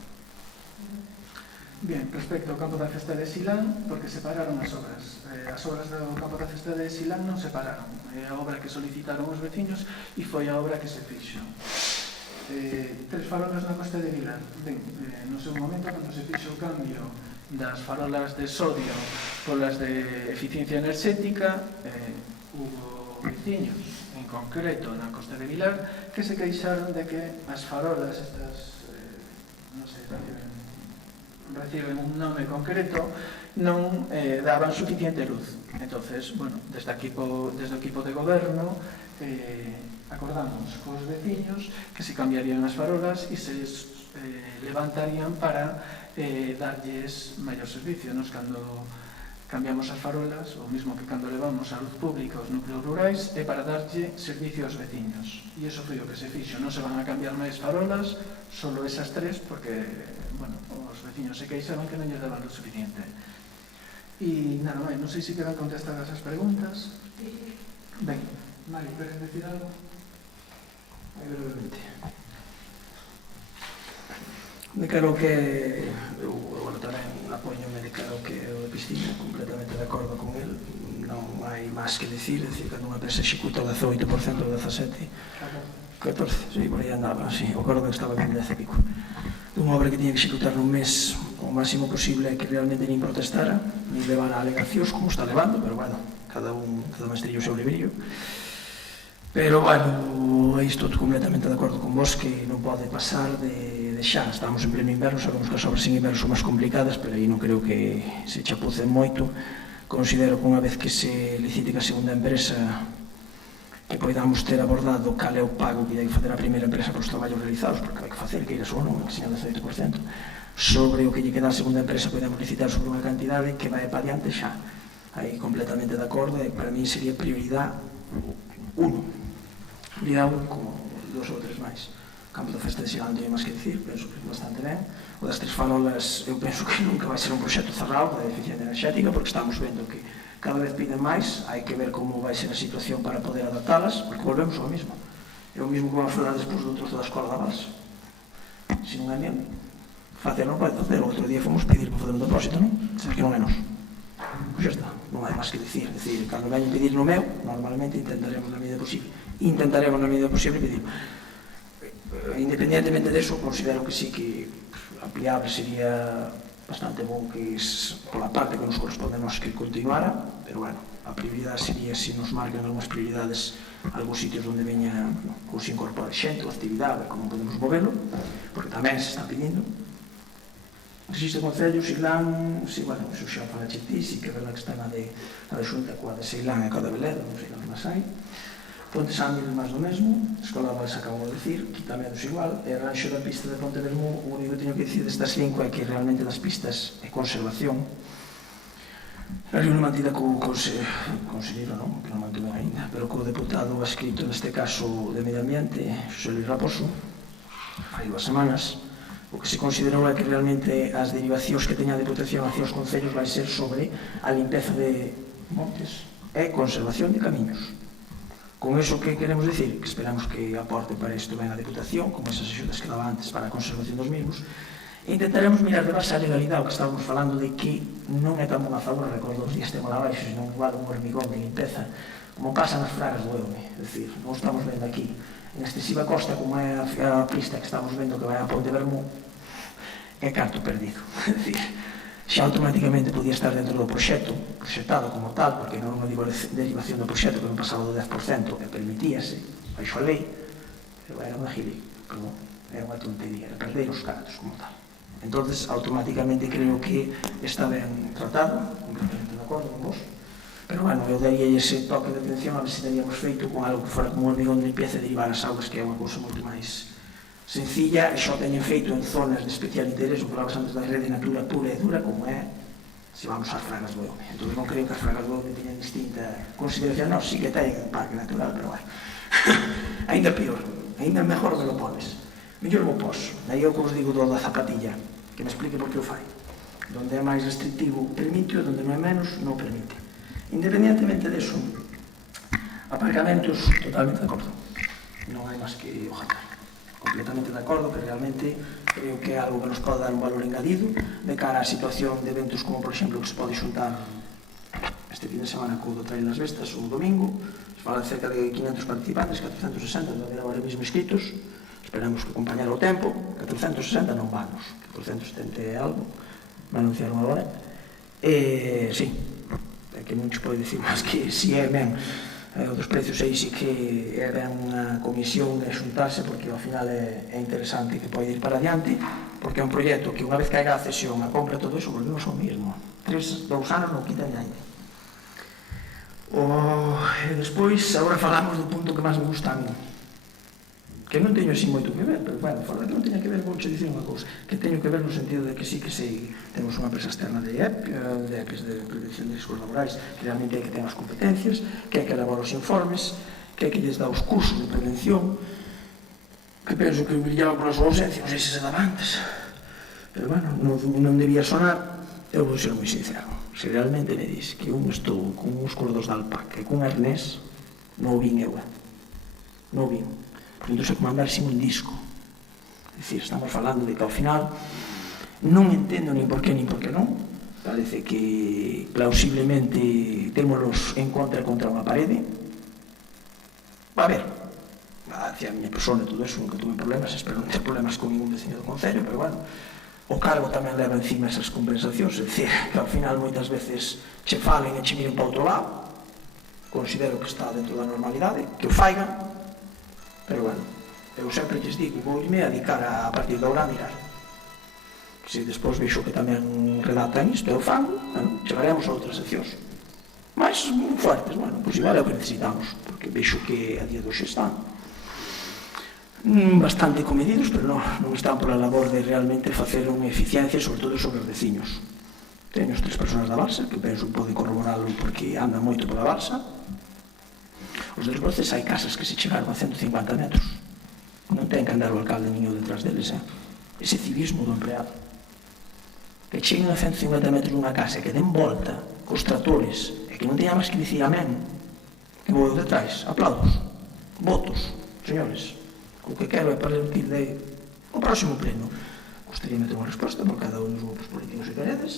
Bien, respecto ao campo da festa de Silán, porque separaron as obras. As obras do campo da festa de Silán non separaron. É a obra que solicitaron os veciños e foi a obra que se fixo. 3 farolas na Costa de Vilar. Ben, no seu momento, cando se fixo o cambio das farolas de sodio polas de eficiencia enerxética, hubo veciños, en concreto na Costa de Vilar, que se queixaron de que as farolas, estas, non sei, reciben un nome concreto, non daban suficiente luz. Entonces, bueno, desde o equipo de goberno acordamos cos veciños que se cambiarían as farolas e se levantarían para darlles maior servicio. Nos cando cambiamos as farolas, o mesmo que cando levamos a luz pública aos núcleos rurais, é para darlle servicio aos veciños. E iso foi o que se fixo. Non se van a cambiar máis farolas, solo esas 3, porque, bueno, os veciños se queixaban que non lles daban luz suficiente. E nada máis, non sei se quedan contestadas as preguntas. Ben, Mari, queres decir algo? Aí brevemente. Declaro que eu tamén apoñome, declaro que o de piscina completamente de acordo con el, non hai máis que decir, é dicir, cando unha empresa executa o 18% ou 17%, 14, sí, por aí andaba, sí, o acordo que estaba con 10 e pico. Unha obra que tiña que executar nun mes o máximo posible que realmente nin protestara, nin levara alegacións como está levando, pero bueno, cada mestrillo o seu librillo. Pero, bueno, isto completamente de acordo con vos, que non pode pasar de xa. Estamos en pleno inverno, sabemos que as obras en inverno son máis complicadas, pero aí non creo que se chapucen moito. Considero que unha vez que se licite que a segunda empresa, que podamos ter abordado cal é o pago que hai que facer a primeira empresa para os traballos realizados, porque hai que facer, que ir a súa non, que seña 18%, sobre o que lle queda a segunda empresa podemos licitar sobre unha cantidade que vai para diante xa. Aí completamente de acordo, e para mí sería prioridade 1. Lidao como 2 ou 3 máis. O campo da festa de Xilán non hai máis que dicir, penso que bastante ben. O das 3 farolas, eu penso que nunca vai ser un proxecto cerrado da eficiencia enerxética, porque estamos vendo que cada vez piden máis, hai que ver como vai ser a situación para poder adaptalas, porque volvemos ao mismo. É o mismo que vamos falar despois do trozo da Escola da Balsa. Se non é mesmo, facer non pode facer. O outro día fomos pedir para fazer un depósito, non? Sabes que non é nos. Pois xa está, non hai máis que dicir. É dicir, cando veñen pedir no meu, normalmente intentaremos na medida posible pedir. Independientemente deso, considero que sí que ampliable sería bastante bon que pola parte que nos corresponde a nos que continuara, pero bueno, a prioridade sería se nos marcan algunhas prioridades algúns sitios onde veña ou se incorpore xente ou actividade, como podemos movelo, porque tamén se está pedindo. Existe concello, Xilán, si, bueno, iso xa para ti, si que é verdad que está na de Xunta coa de Xilán e coa de Veleda, non sei que máis hai. Ponte Sández máis do mesmo, Escola da Balsa acabo de dicir, que tamén é igual, e Ranxo da pista de Ponte Mesmo, o único que teño que dicir destas 5 é que realmente das pistas é conservación. A reunión mantida co conselleiro, non, que non mantuve ainda, pero co deputado adscrito neste caso de Medio Ambiente, Xosé Luis Raposo, hai 2 semanas, o que se considerou é que realmente as derivacións que teña a Deputación hacia os concellos vai ser sobre a limpeza de montes e conservación de camiños. Con iso que queremos dicir? Que esperamos que aporte para isto ben a Deputación, como esas axudas que daba antes para a conservación dos mesmos, e intentaremos mirar de base a legalidade, o que estábamos falando de que non é tan bon a favor, recordo os días temos abaixo, senón igual un hormigón de limpeza, como pasa nas fragas do Eume. É dicir, non estamos vendo aquí en excesiva costa, como é a pista que estamos vendo que vai a Ponte Vermú, é carto perdido. É dicir, xa automáticamente podía estar dentro do proxectado como tal, porque non é unha derivación do proxecto que non pasaba do 10%, que permitíase, baixo a lei, pero era unha tontería, era perder os cartos como tal. Entonces, automáticamente creo que está ben tratado, completamente de acordo con vos, pero bueno, eu daría ese toque de atención a ver se teríamos feito con algo que fora como un hormigón de limpieza e derivar as augas, que é unha cousa moito máis sencilla, e xa teñen feito en zonas de especial interés, o falabas antes da rede natura pura e dura, como é se vamos ás fragas do Eume. Entón non creo que as fragas do Eume teñan distinta consideración, non, sí que teñen un parque natural, pero bueno, ainda peor, ainda mejor me lo pones. Mellor vos poso, daí o que vos digo do da zapatilla, que me explique por que o fai. Donde é máis restrictivo permite, donde non é menos non permite. Independientemente deso, aparcamentos totalmente de acordo, non hai máis que ojalá, completamente de acordo, que realmente creo que é algo que nos pode dar un valor engadido de cara á situación de eventos como por exemplo que se pode xuntar este fin de semana co do Trail das Vestas o domingo. Se fala de cerca de 500 participantes, 460 debe haber agora mesmo inscritos. Esperamos que acompañar o tempo, 460 non vamos, 470 é algo, me anunciaron agora. Sí, é que non che pode dicir máis que si é ben, o dos precios aí si que é ben unha comisión de xuntarse, porque ao final é interesante que pode ir para adiante, porque é un proxecto que unha vez que haiga a cesión, a compra, todo iso, volvemos ao mismo. 2 anos non quitan año. E despois, agora falamos do punto que máis me gusta a mí, que non teño así moito que ver, pero bueno, fora que non teña que ver, vou che dicir unha cousa, que teño que ver no sentido de que sí que sei, temos unha empresa externa de EPs, de prevención de riscos laborais, que realmente é que ten as competencias, que é que elabora os informes, que é que lles dá os cursos de prevención, que penso que brillaba pola súa ausencia, non sei se se daba antes, pero bueno, non debía sonar. Eu vou ser moi sincero, se realmente me dis que un estou con uns cordos de alpaca e cun arnés, non o vin eu, non o vin. Entón é como andarse un disco. É dicir, estamos falando de que ao final non entendo nin por qué non. Parece que plausiblemente témolos en contra unha parede. A ver, hacia a miña persona todo eso, nunca tuve problemas, espero non ter problemas con ningún veciño do concello, pero bueno, o cargo tamén leva encima esas compensacións, é dicir, que ao final moitas veces che falen e che miren para outro lado. Considero que está dentro da normalidade, que o faigan. Pero bueno, eu sempre lles digo, vou irme a dedicar a partir de agora a mirar. Se despois vexo que tamén redactan isto, eu fan, bueno, chegaremos a outras seccións máis fuertes, bueno, pois igual é o que necesitamos, porque vexo que a día de hoxe están bastante comedidos, pero non están por a labor de realmente facer unha eficiencia, sobre todo sobre os veciños. Teño as 3 persoas da Balsa, que penso que poden corroborarlo porque andan moito pola Balsa. Os desbroces hai casas que se chegaron a 150 metros. Non ten que andar o alcalde niño detrás deles, ese civismo do empleado. Que cheguen a 150 metros dunha casa e que den volta cos tratores e que non teña máis que dicir amén, que vou detrás, aplausos, votos, señores. O que quero é partir de o próximo pleno. Gostaría de ter unha resposta por cada un dos grupos políticos e queredes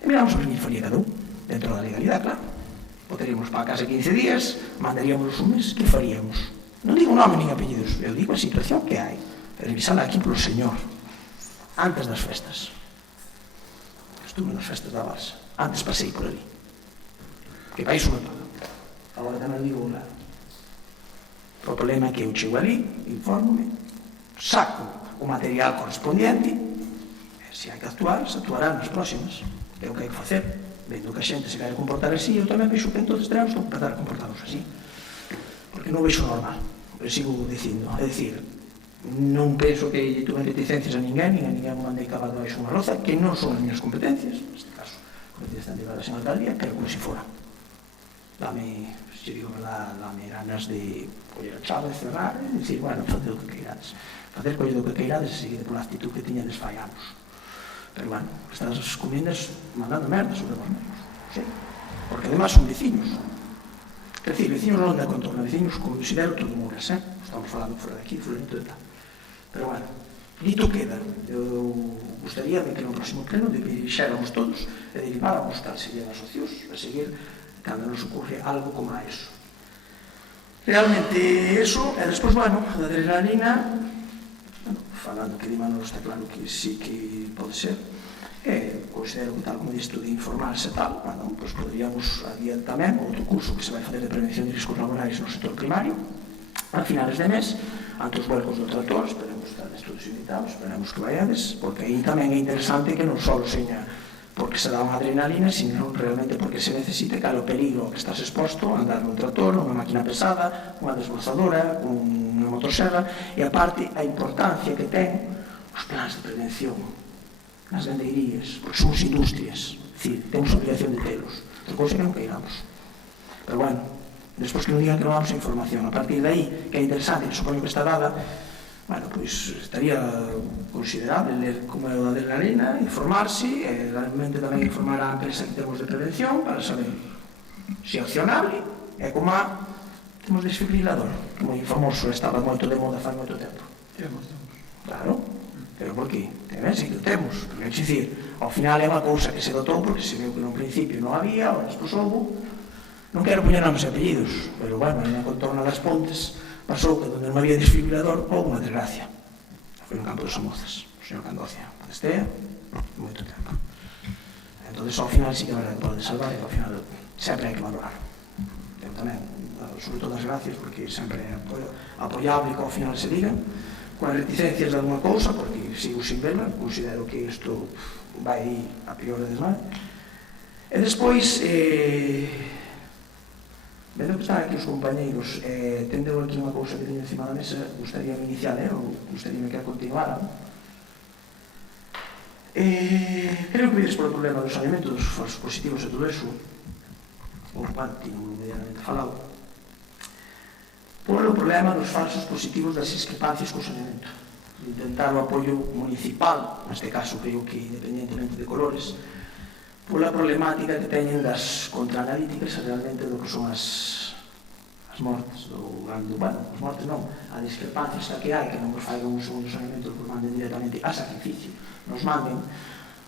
e miramos a ver que faría cada un, dentro da legalidade, claro. Votaríamos para a casa 15 días, mandaríamos un mes, que faríamos? Non digo nome nin apellidos, eu digo a situación que hai, revisada aquí polo señor, antes das festas. Estuve nas festas da Barça, antes pasei por ali, que país unha todo. Agora tamén digo claro. O problema é que eu chego ali, infórmome, saco o material correspondiente, e se hai que actuar, se actuará nas próximas, que é o que hai que facer. Vendo que a xente se vai comportar así, eu tamén vexo que entonces teremos que empezar a comportarnos así, porque non vexo normal. Eu sigo dicindo, é dicir, non penso que lle tuve reticencias a ninguén, nin a ninguén me mandei cavar baixo unha roza, que non son as minhas competencias, neste caso, competencias están llevadas en alcaldía, pero como se fora. Dame, se digo verdad, dame ganas de coller a chave, cerrar, e dicir, bueno, facer o que queirades. Facer coller o que queirades e seguir pola actitud que tiñades fai anos. Pero, bueno, estas comidas mandando merda sobre vos mesmos, sí? Porque, además, son veciños. É dicir, veciños non da contorna, veciños considero todo Muras, Estamos falando fora de aquí, fora de tal. Pero, bueno, dito queda. Eu gustaría que no próximo pleno dirixéramos todos e deriváramos tal serían as opcións a seguir cando nos ocurre algo como a eso. Realmente, eso, e despois, bueno, a adrenalina, falando que de Manolo está claro que sí que pode ser, considero que tal como isto de informarse tal, bueno, pues podríamos adiar tamén outro curso que se vai fazer de prevención de riscos laborais no sector primario a finales de mes, ante os vuelcos do trator, esperemos estar todos invitados, esperemos que vaiades, porque aí tamén é interesante que non só seña porque se dá unha adrenalina, sino realmente porque se necesite cal o peligro que estás exposto a andar nun trator, unha máquina pesada, unha desbrozadora, unha motoserra, e aparte a importancia que ten os plans de prevención nas gandeirías, porque somos industrias, é dicir, temos a obligación de telos, outra cousa que non queiramos. Pero bueno, despois que non digan que non damos a información, a partir de aí, que é interesante, que supoño que está dada, bueno, pois estaría considerable ler como é o da adrenalina, informarse, e realmente tamén informar a empresa que temos de prevención para saber se é accionable, e como temos desfibrilador, que moi famoso, estaba moito de moda fai moito tempo. Temos. Claro, pero por qué? Tamén sí que o temos, porque é dicir, ao final é unha cousa que se dotou porque se veu que no principio non había, ahora despois houve, non quero poñer nomes e apellidos, pero bueno, na contorna das Pontes pasou que onde non había desfibrilador houve unha desgracia. Foi no campo dos Somozas, o señor Candocia, Estea, moito tempo. Entón, ao final sí que a verdade que pode salvar, e ao final sempre hai que valorar. Eu tamén, sobre todo as gracias, porque sempre é apoiable que ao final se digan, con reticencias de alguna cousa, porque sigo sin vela, considero que isto vai a pior de desmai. E despois, vendo que están aquí os compañeiros, tendo aquí unha cousa que teño encima da mesa, gustaría iniciar, ou gustaría que continuara. Creo que vides por o problema do saneamento, dos falsos positivos e todo eso, o cual tiño medianamente falado, por o problema dos falsos positivos das discrepancias co saneamento. Intentar o apoio municipal, neste caso, creo que independentemente de colores, pola problemática que teñen das contraanalíticas realmente do que son as mortes as mortes non, a discrepancia esta que hai, que non nos faigan un segundo saneamento, nos manden directamente a sacrificio, nos manden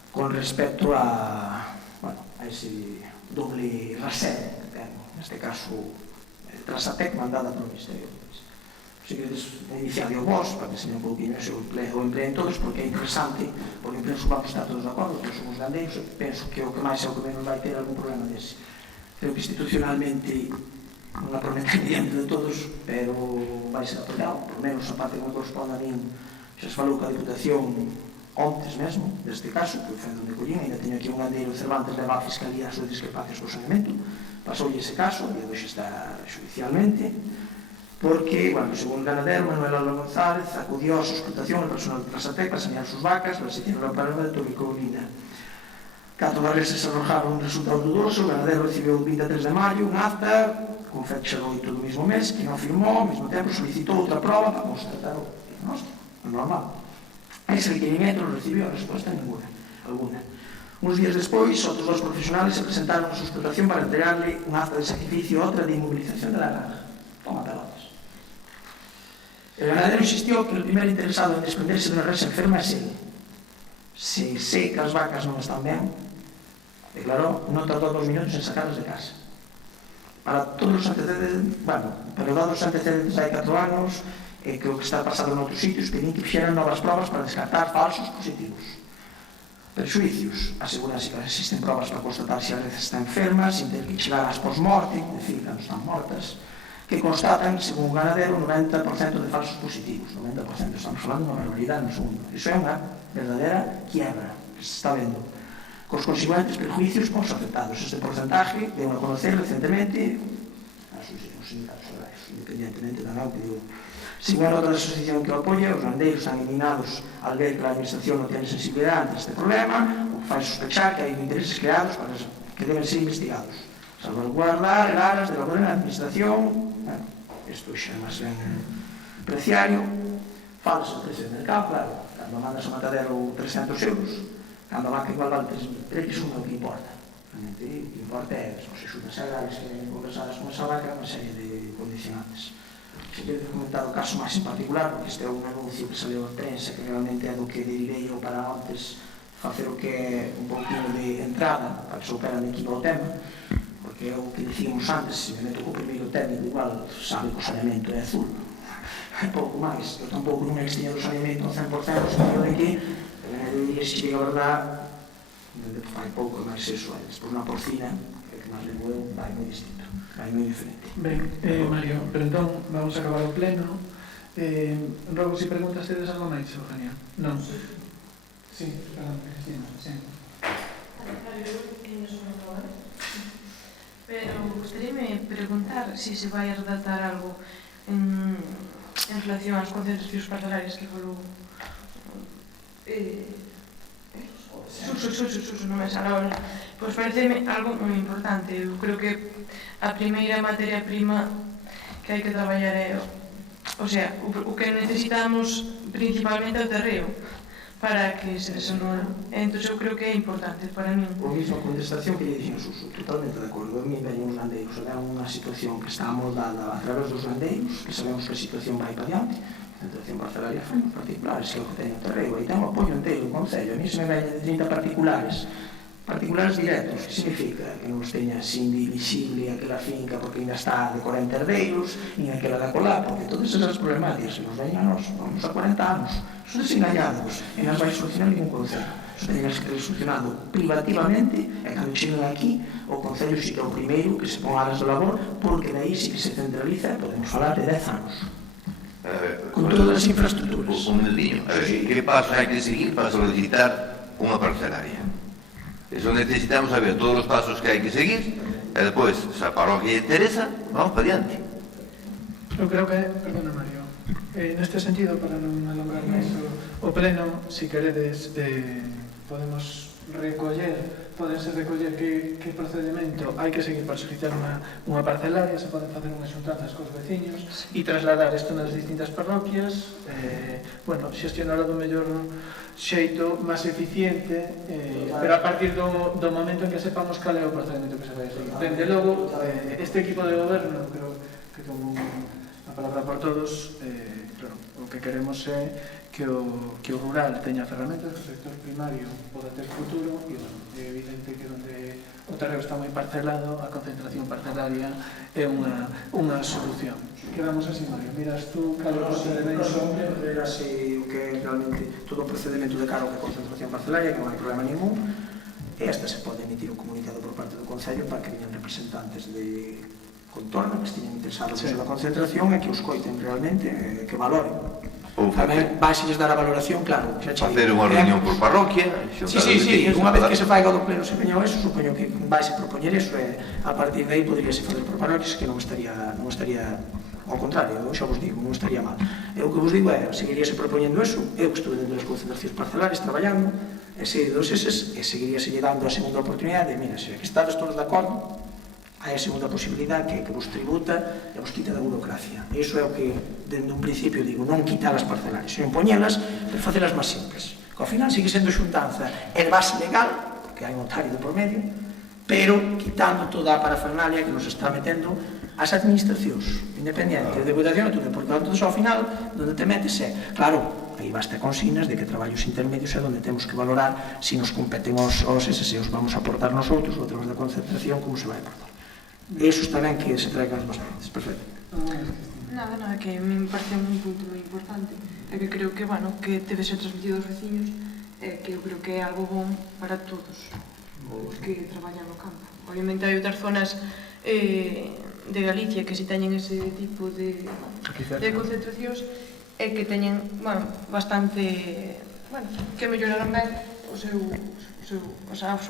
con respecto a ese doble rasero que ten, neste caso Trasatec mandada polo Ministerio. Se queredes iniciar o vos, para que se un pouquinho o empleen todos, porque é interesante, porque penso vamos estar todos de acordo, que somos gandeiros, penso que o que máis é o que menos vai ter algún problema dese. Creo que institucionalmente non a prometerían de todos, pero vai ser apoiado, por menos a parte que me corresponde a min, xa se falou que a Diputación ontes mesmo, deste caso, que foi onde collín, ainda teño aquí un gandeiro Cervantes leva a Fiscalía as súas discrepancias co saneamento, pasoulle ese caso, e hoxe está judicialmente, porque, bueno, según el ganadero Manuel Álvaro González, acudió a su explotación el personal de Trasatec para sanear sus vacas, las hicieron la palma de Tobicobolina. 4 barriles se arrojaron un resultado dudoso, el ganadero recibió el 23 de mayo un acta con fecha 8 do mesmo mes, que non firmou, ao mesmo tempo solicitou outra prova para constatar o diagnóstico, é normal. Ese requerimento non recibiu a resposta alguna. Uns días despois, outros dos profesionales se presentaron a súa explotación para entregarle un acta de sacrificio e outra de inmovilización de la granja. Toma pelotas. El ganadero insistió que el primer interesado en desprenderse de unha res enferma é ele. Se sé que as vacas non están ben, declaró, non tardou 2 minutos en sacarlas de casa. Para todos os antecedentes, pero dados os antecedentes hai 4 anos, que o que está pasado en outros sitios, pedín que fixeran novas probas para descartar falsos positivos. Prejuicios, aseguranse que existen probas para constatar se a res está enferma, sin ter que chegar ás post-mortem, é dicir, cando están mortas, que constatan, según o ganadero, 90% de falsos positivos. 90%, estamos falando de unha barbaridade no segundo. Iso é unha verdadera quiebra que se está vendo, cos conseguintes prejuicios cos afectados. Este porcentaje deu a conocer recentemente os sindicatos agrarios, independentemente da nau que deu. Según a nota da asociación que o apoia, os gandeiros están indignados al ver que a administración non ten sensibilidade ante este problema, o que fai sospechar que hai intereses creados para que deben ser investigados. Salvaguardar aras de labor na administración, isto xa é máis ben preciario, false o precio de mercado, claro, cando mandas a matadero 300 euros, cando a vaca igual vale 3.000, iso non é o que importa. Realmente, o que importa é as axudas agrarias que ven conversadas con esa vaca, unha serie de condicionantes. Se queres comentar o caso máis en particular, porque este é un anuncio que salió en prensa, que realmente é do que derivei eu para antes facer o que é un pouquinho de entrada, para que se opera aquí no tema, porque é o que dicíamos antes, se me meto co primeiro técnico, igual sabe que o saneamento é azul. É pouco máis, eu tampouco non me extiño do saneamento ao 100%, no sentido de que, eu diría, se diga a verdade, fai pouco máis eso, despois unha porcina, que máis le moeu, vai moi distinto, vai moi diferente. Ben, Mario, pero entón vamos a acabar o pleno. Rogo, se preguntas tedes algo máis, Eugenia? Non? Sí, perdón, Cristina, sí. Pero gustaríame preguntar se se vai a redactar algo en relación ás concentracións parcelarias que falou Suso, non me sale ahora. Pois pareceme algo moi importante. Eu creo que a primeira materia prima que hai que traballar é o que necesitamos principalmente é o terreo para que se desenvolva. Entón, eu creo que é importante para mí. O mismo contestación que lle dixen Suso, totalmente de acordo. A mí veñen os gandeiros, é unha situación que está amoldada a través dos gandeiros, que sabemos que a situación vai para diante, a concentración parcelaria foi en particulares, que é o que teño terreo, e ten o apoio inteiro en Concello. A mí se me veñen de 30 particulares directos, que significa que non os teña sin visible aquela finca porque ainda está de 40 herdeiros, nin aquela da colá, porque todas esas problemáticas que nos veñen a nós, vamos a 40 anos, son desengañados, e non vai solucionar ningún concello. Eso teña que ser solucionado privativamente, e cando cheguen aquí, o concello sí que é o primeiro que se pon alas do labor, porque daí sí que se centraliza, podemos falar de 10 anos. Con todas as infraestructuras. Un minutinho. Que pasos hai que seguir para solicitar unha parcelaria? Eso necesitamos saber todos os pasos que hai que seguir e depois, se a parroquia interesa, vamos para diante. Eu creo que, perdona Mario, neste sentido, para non alongar máis o pleno, se queredes, podense recoller que procedimento hai que seguir para solicitar unha parcelaria, se poden facer unhas xuntanzas cos veciños e trasladar isto nas distintas parroquias, xestionar do mellor xeito máis eficiente, pero a partir do momento en que sepamos cal é o procedimento que se vai a seguir. Dende logo, este equipo de goberno, creo que como a palabra por todos, claro, o que queremos é que o rural teña ferramentas, que o sector primario poda ter futuro, e é evidente que onde o terreo está moi parcelado, a concentración parcelaria é unha solución. Quedamos así, Mario. Miras tú cal é o procedimento? Verase o que é realmente todo o procedimento de cara ao que é concentración parcelaria, que non hai problema ningún, e esta se pode emitir un comunicado por parte do Concello para que veñan representantes de contorno que estiñen interesados na concentración e que os coiten realmente, que valoren. Tamén vais dar a valoración, claro, facer unha reunión por parroquia. Sí, unha vez que se faiga do pleno se peñou eso, supoño que vais a propoñer eso, e a partir de aí poderíase fazer por parroquias, que non estaría ao contrario, eu xa vos digo, non estaría mal. E o que vos digo é, seguiríase propoñendo eso, eu que estuve dentro das concentracións parcelares traballando, e seguidos eses, e seguiríase lle dando a segunda oportunidade, mira, se estades todos de acordo, hai a segunda posibilidade que vos tributa e vos quita da burocracia. Iso é o que, dende un principio, digo, non quitar as parcelarias, sino poñelas, pero facelas máis simples. Que ao final sigue sendo xuntanza é de base legal, porque hai un notario de por medio, pero quitando toda a parafernalia que nos está metendo as administracións independientes, de deputación e tudo, porque entón, ao final, onde te metes é, claro, aí basta consignas de que traballos intermedios é onde temos que valorar se nos competen os SSE, os vamos a aportar nosotros, ou temos de concentración, como se vai aportar. Eso está ben que se traigan as bastantes, perfecto. Nada, que a mí me parece un punto moi importante, e que creo que, bueno, que debe ser transmitido aos veciños, e que eu creo que é algo bom para todos os que traballan no campo. Obviamente hai outras zonas de Galicia que si teñen ese tipo de concentracións e que teñen, bueno, bastante, bueno, que melloraron ben a súa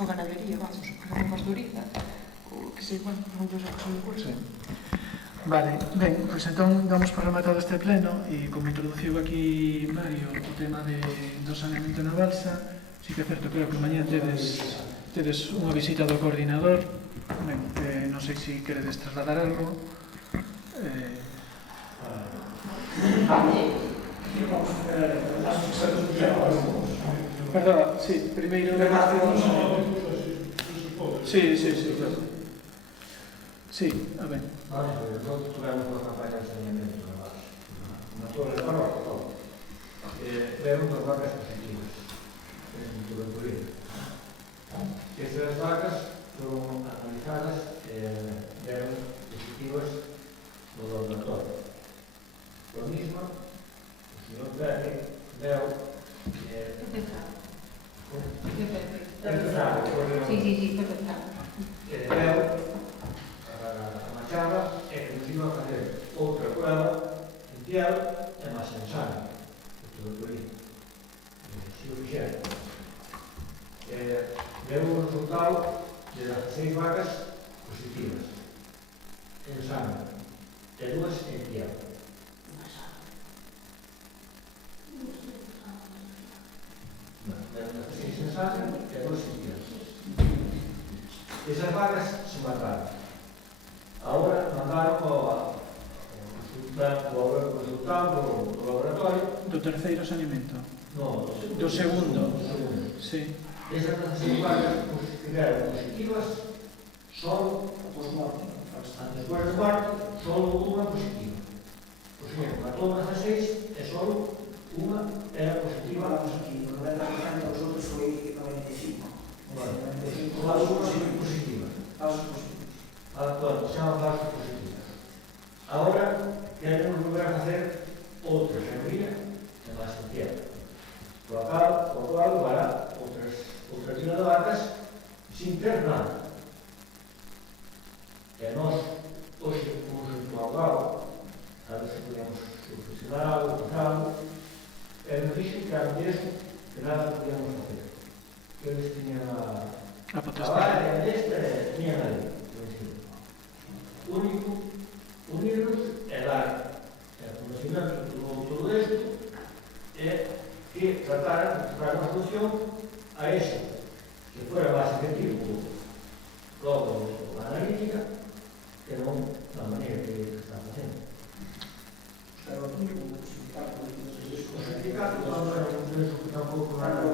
ganadería, vamos, a pastoriza, ou que sei, bueno, moitos que son cursos. Vale, ben, pois entón damos por rematado este pleno e como introduciu aquí Mario o tema do saneamento na balsa, sí que é certo, creo que mañá tedes unha visita do coordinador. Ben, non sei se queredes trasladar algo. Perdón, sí, primeiro... Sí, claro. Sí, a ver. Nós tivemos unha campaña de saneamento na base, na torre de parroquia, todo. Deron as vacas positivas, en tuberculina. Estas vacas foron analizadas e deron positivas no laboratorio. Lo mismo, o señor Pepe deu... Deu a machada e que nos iba a facer outra prueba en piel e máis en sangue, de tuberculina. Si o fixeron. Deu un resultado de 16 vacas positivas en sangue e 2 en piel. De 16 en sangue e 2 en piel. Esas vacas se mataron. Ahora mandaron o resultado do laboratorio. Do terceiro saneamento? No, do segundo? Sí. Esas 16 vacas que deron positivas só despois do cuarto, só unha positiva. O señor matou 16 e só unha era positiva. Vamos aquí, o 90% dos outros foi 95. Falso positiva. Se chama falso positiva. Agora queremos volver a facer outra xería en máis tempiera. Por cual para outra tira de vacas sin ter nada. E nós, hoxe, fomos en Tuagao, a ver se podíamos solucionar algo, pasarlo, e nos dixen que era mesmo que nada podíamos facer. Eles tiñan a potestade desta, tiñan a lei. O único, unirnos e dar conhecimento de todo isto é que trataran de buscar unha solución a ese que fora máis efectivo logo da analítica que non da maneira que está facendo. O sindicato non era un tampouco nada.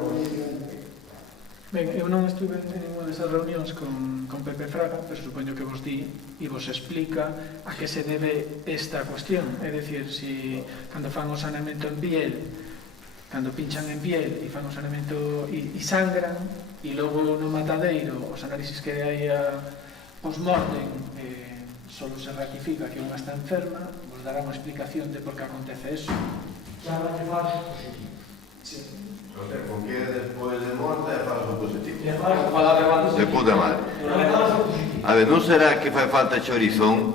Ben, eu non estuve en ninguna desas reunións con Pepe Fraga, pero supoño que vos di e vos explica a que se debe esta cuestión. É dicir, si cando fan o saneamento en piel, cando pinchan en piel e fan o saneamento e sangran, e logo no matadeiro os análisis que hai post-mortem solo se ratifica que unha está enferma, vos dará unha explicación de por que acontece eso. Chámate falso positivo. Sí. O sea, con que despois de morte é falso positivo. É falso, de puta madre. É falso positivo. A ver, non será que fai falta chorizón?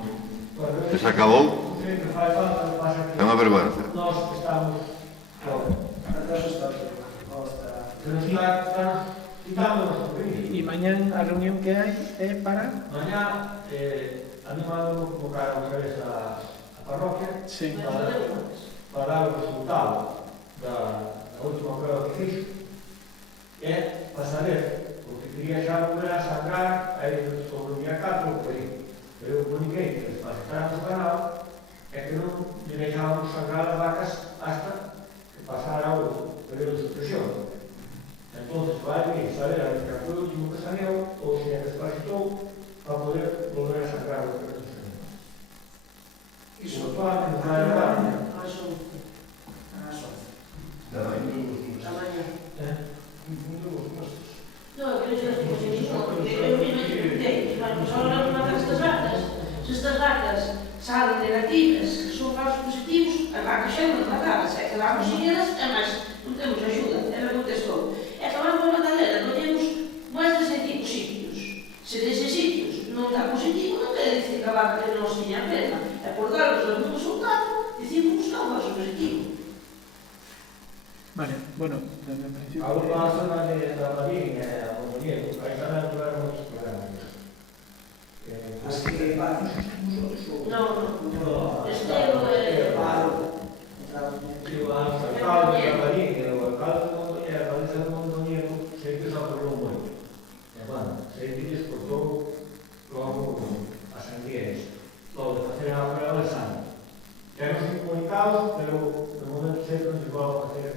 Que se acabou? É unha vergonza. Nós estamos E mañán a reunión que hai é para? Mañá a mí mando convocar outra vez a parroquia para dar o resultado da última prueba que fixo para saber, porque quería xa volver a sangrar aí sobre o día 4 ou por aí. Pero eu comuniquei que para estar no canal é que non lle deixábamos sangrar as vacas hasta que pasara o período de supresión. Entonces, vai vir saber a que foi o último que salió ou se desparasitou para poder volver a sangrar o período de supresión. Iso para non vai levar. No, que non sei se porque eu mesmo preguntei, vamos agora unha destas vacas, se estas vacas salen negativas, que son falsos positivos, as vacas xa non matadas, e quedamos sin elas, e máis, non temos ajuda, e me contestou. E acabamos a matadera, collemos máis de 100 sitios. Se deses sitios non dá positivo, non quere dicir que a vaca que non se tiña pena, e por darlos o mesmo resultado, dicimos que non é positivo. Vale, bueno, desde el principio... A última zona de Marín e a Mondoñedo, aí tamén tuvieron moitos problemas. As que van nosotros ou... No, Estero é... Paro. O alcalde de Marín e o alcalde de Mondoñedo, a cabeza de Mondoñedo, sei que se acordou moito. E, bueno, sei que lles cortou logo as sandías, logo de facer a prueba de sangue. Temos comunicados, pero de momento sempre nos vamos a facer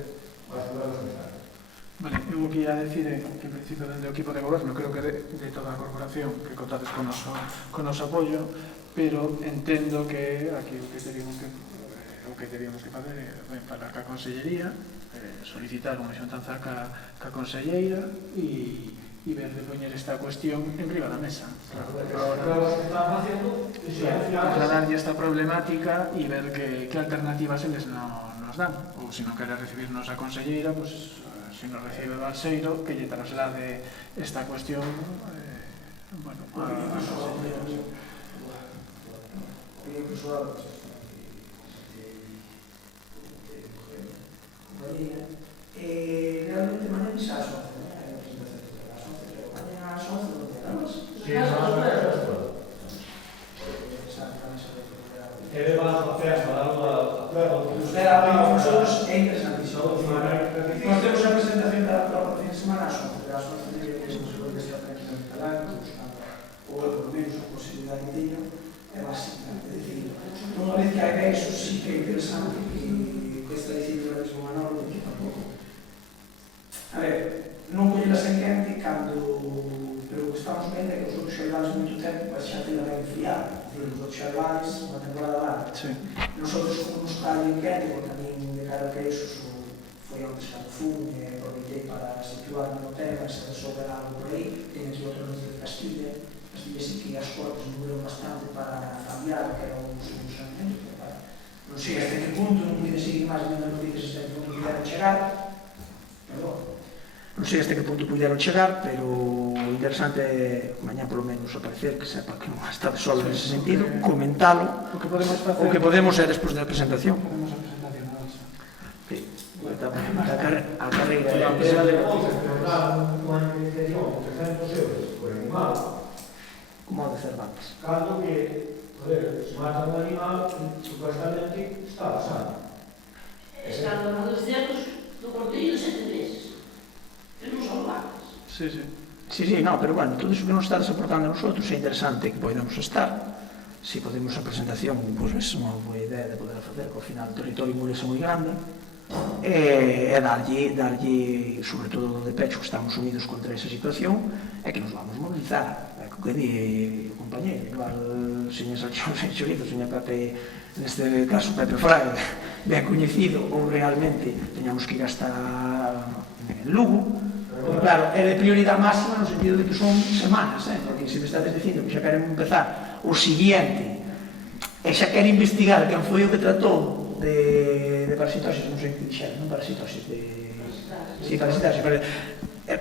as pruebas de sangue. Vale, eu o que ia decir é que en principio dentro do equipo de goberno creo que de toda a corporación que contades con noso apoio, pero entendo que aquí o que teríamos que fazer é falar ca Consellería, solicitar unha xuntanza ca Conselleira e ver de poñer esta cuestión en riba da mesa. Aclararlle esta problemática e ver que alternativas eles nos dan, ou se non quere recibirnos a Conselleira, pues se nos recibe Balseiro, que lle traslade esta cuestión bueno, a Conselleira. Realmente mañana xa as 11, hai representación a las 11, pero mañana ás 11 non tenemos. Sí, ele va a facer a prueba do Usted habla con nosotros, é interesantísimo. Nós temos a presentación da próxima fin de semana ás 11, as 11 deberíamos poder estar tranquilamente falando, buscando ou pelo menos a posibilidade que teño, é básicamente decir, unha vez que hai eso, sí que é interesante que está dicindo o mesmo Manolo, que tampouco. A ver, non collelas en quente pero o que estamos vendo é que os outros xervales moito tempo pues, xa tenen ben enfriado. Os outros xervales, unha temporada larga. Sí. Nosotros como nos cae en quente, porque a min de cara que eso foi onde xa fun e aproveitei para situarme no tema, se resolver algo por aí. Tenho aquí outro nome de Castilla sí que as cortes mudaron bastante para cambiar, que era un solucionamento. Non sei hasta que punto, non pude seguir máis vendo noticias hasta que punto puderon chegar, non sei hasta que punto puderon chegar, pero o interesante é, mañá polo menos aparecer, que sepa que non está de solo nese sentido, comentalo. O que podemos facer... O que podemos é despois da presentación. Podemos a presentación, non sei. Sí, a carreira de de unha indemnización de 300 euros por animal. Como de Cervantes. Cando que, joder, se mata un animal, supuestamente está basado. Están donados cerdos do corteiro de 7 meses. Que non son vacas. Sí, sí. Sí, no, pero bueno, todo iso que nos está desaportando a nosotros é interesante que podamos estar. Si podemos a presentación, pois é unha boa idea de poder facer, que ao final o territorio murese moi grande, e darlle, sobre todo de pecho que estamos unidos contra esa situación, é que nos vamos mobilizar. É que di o compañeiro, igual, señor Chorizo, señor Pepe, neste caso Pepe Fraga, ben coñecido, ou realmente teñamos que ir hasta Lugo, porque claro, é de prioridade máxima no sentido de que son semanas, porque se me estás dicindo que xa queremos empezar o siguiente, e xa quere investigar quen foi o que tratou de parasitosis, non sei que dixeron, non parasitosis, sí, parasitosis,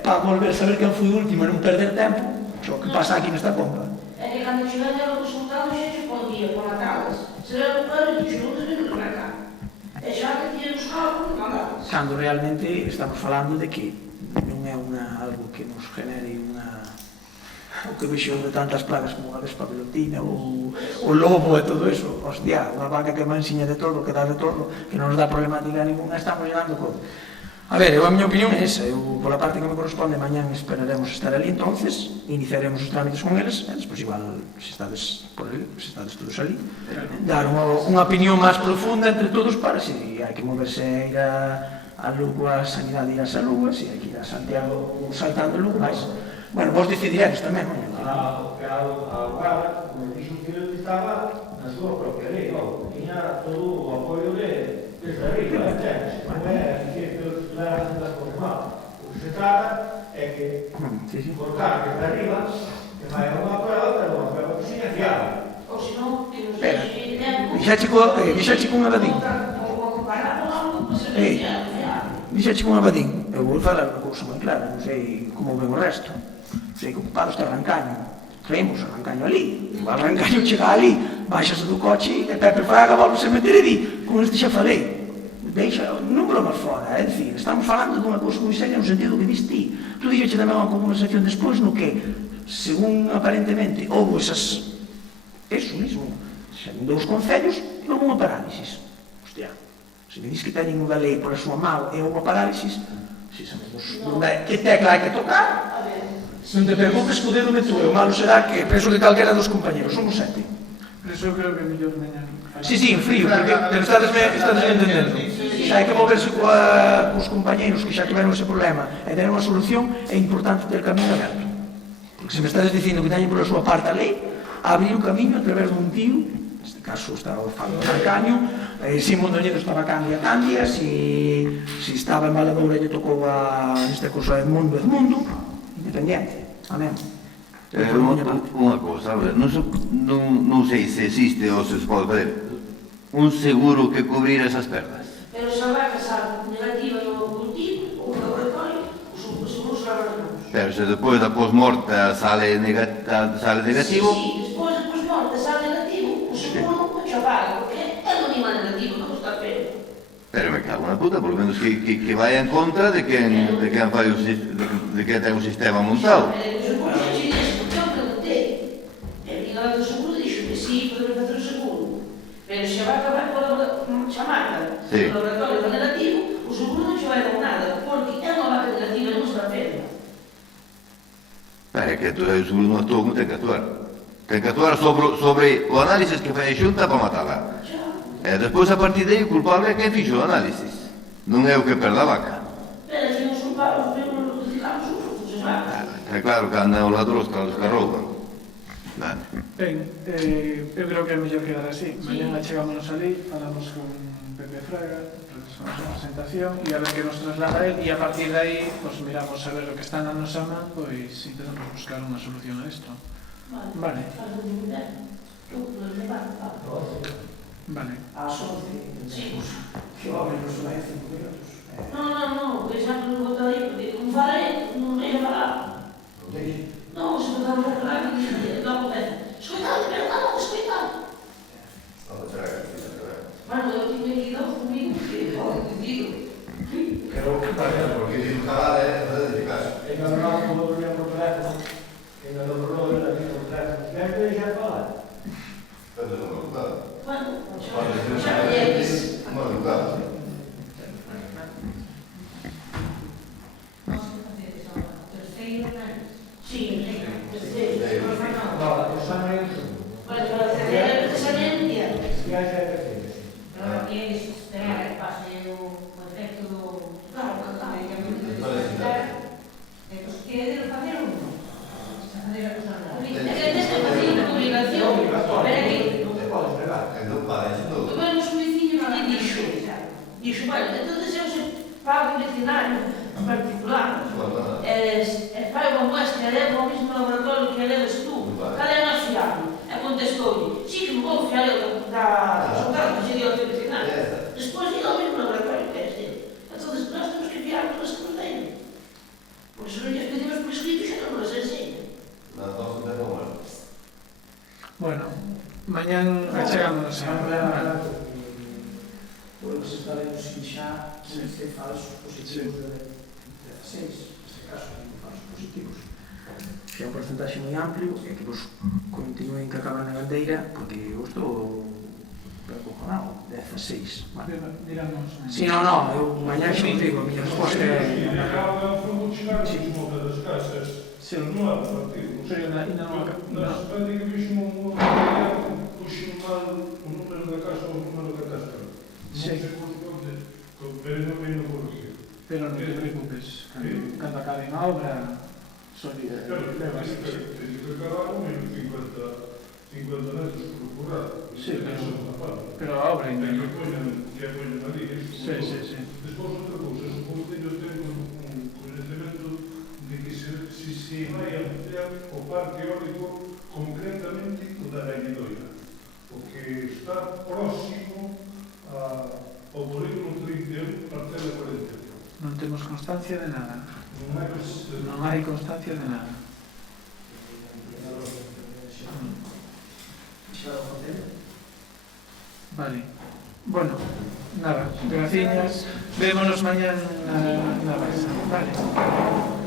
para volver a saber quen foi o último e non perder tempo, o que pasa aquí nesta compa. É que cando che venderon os resultados xa xe podía por matadas. Se era o padre que xe non te venderon para cá. E xa que tiñen os carros, mandadas. Cando realmente estamos falando de que non é algo que nos genere o que vexo de tantas plagas como a vespa pelotina ou o lobo e todo eso, hostia, unha vaca que mansiña de todo, que dá de todo, que non nos dá problemática ninguna, estamos llenando con A ver, a miña opinión é esa. Eu, pola parte que me corresponde, mañán esperaremos estar ali, entonces iniciaremos os trámites con eles, e despois igual, se estades por ali, se estades todos ali, dar unha opinión máis profunda entre todos para se hai que moverse a ir a Lugo, a sanidade ir a Lugo, se hai que ir a Santiago saltando Lugo, máis. Bueno, vos decidiredes tamén, non? A Guarda, como dixo que ele estaba na súa propia lei, tiña todo o apoio desde arriba, entendes? Non é dicir que os ciudadanos das cousas mal. O que se trata é que cortar desde arriba, que vai a unha prueba, pero unha prueba que seña fiable. Ou senón, que nos deixe tempo... Dixache con abadín. Ou comparar con algo que se veía fiable. Dixache con abadín. Eu vou falar unha cousa moi clara, non sei como ven o resto. Sei que ocupado está Rancaño. Creemos a Rancaño ali. Igual Rancaño chega ali, baixase do coche e Pepe Fraga volve-se meter ali. Con este xa falei. Deixa, non bromas fora, é dicir, estamos falando dunha cousa moi seria no sentido que diste ti. Tu dixeche tamén unha conversación despois no que, según aparentemente, houve eso mismo, en 2 concellos e houve unha parálisis. Hostia, se me dis que teñen unha lei por a súa mal e houve unha parálisis, si sabemos que tecla hai que tocar, non te preocupes que o dedo meto eu, malo será que penso que calquera dos compañeros, somos 7. Pero eso eu creo que é mellor mañana. Sí, en frío, pero estades entendendo. Xa hai que moverse cos compañeros que xa tiveron ese problema e tener unha solución, é importante ter camiño aberto. Porque se me estades dicindo que teñen pola súa parte a lei, abrir o camiño a través dun tío, neste caso estaba falando de Rancaño, si Mondoñedo estaba Candia, si estaba en Valadoura e lle tocou neste caso a Edmundo, independiente, amén. Unha cousa, non sei se existe ou se pode fazer un seguro que cubrir esas perdas. Pero se vai casar negativa no cultivo ou no laboratorio, os seguros laboratorios. Pero se depois da pós-morta sale negativo... Sí, despois da pós-morta sale negativo, o seguro non xa paga, porque é un animal negativo, non está pena. Pero me cago na puta, por lo menos que vai en contra de quen ten o sistema montado. O seguro dixo que sí, podemos facer o seguro, pero se vai acabar por chamada o laboratorio negativo, o seguro non se vai dar nada, porque é unha vaca negativa e non se dá pena. Pero é que o seguro non actúa como ten que actuar. Ten que actuar sobre o análisis que fai a xunta para matala. E despois, a partir de aí, o culpable é quen fixo o análisis. Non é o que perda a vaca. Pero se nos culpamos, mesmo nos ficamos os frutos das vacas. É claro que andan os ladrões que os rouban. Ben, eu creo que é mellor quedar así. Mañana chegámonos ali, falamos con Pepe Fraga, presentamos a presentación e a ver que nos traslada él, e a partir de aí pues, miramos a ver o que está na nosa man, pois intentamos buscar unha solución a isto. Vale. Vale. Ás 11, que home, non son 5 minutos. Non, por exemplo, non vou aí, porque como falei, non ia falar. Non, se non damos a falar, logo ben. Escoitado, pero não, escoitado. Bueno, eu tinha que ir aos domingos, que eu digo. Quero que pare, porque digo cada vez de casa. Ainda não vou dormir por teléfono, ainda não vou dormir por teléfono. Quero deixar falar. Bueno, xa me disse. Sí, terceiro. No, o exame é o segundo. Bueno, para hacer o exame é mundial. Se hai xa é terceiro. Pero queres esperar a que pase o efecto do medicamento de despertar, e pois queres facer ou non? Facer a cosa non. É que tens que facer unha combinación. Pero é que Non te podes pegar. tuvemos un veciño que dixo, bueno, entonces eu se pago un veterinario particular, fai unha muestra e leva ao mesmo laboratorio que leves tú, cal é máis fiable? E contestou-lhe, sí que me vou fiar eu da resultado que se dio ao teu veterinario. Despois ido ao mesmo laboratorio que és dele. Entonces nós temos que fiarnos das que nos teñen. Pois se non lles pedimos por escrito xa non nos enseña. Bueno, mañán achegámonos a Podemos estar en un xa neste falsos positivos de 16, neste caso, falsos positivos. Que é un porcentaxe moi amplio e que vos continúen que acaban na bandeira, porque eu estou non, 16. Vale. Diramos... Si, non, eu mañá xo digo, a miña resposta é... Sí, pero ainda non... Nas prácticas vixo un material, puxo o número da casa ou o número da casa. Non sei pero non vem no corrido. Pero non te preocupes, cando acaben a obra, levas... Cada un menos 50 metros por curar. Sí, pero a obra ainda... Que poñen ali. Sí. Despois outra cousa, supongo que eu tengo un coñecemento de que se vai ampliar o parque eólico concretamente o da Gañedoira, porque está próximo ao polígono 31, parcela 40. Non temos constancia de nada. Non hai constancia de nada. Vale. Bueno, nada, graciñas. Vémonos mañá na mesa. Vale.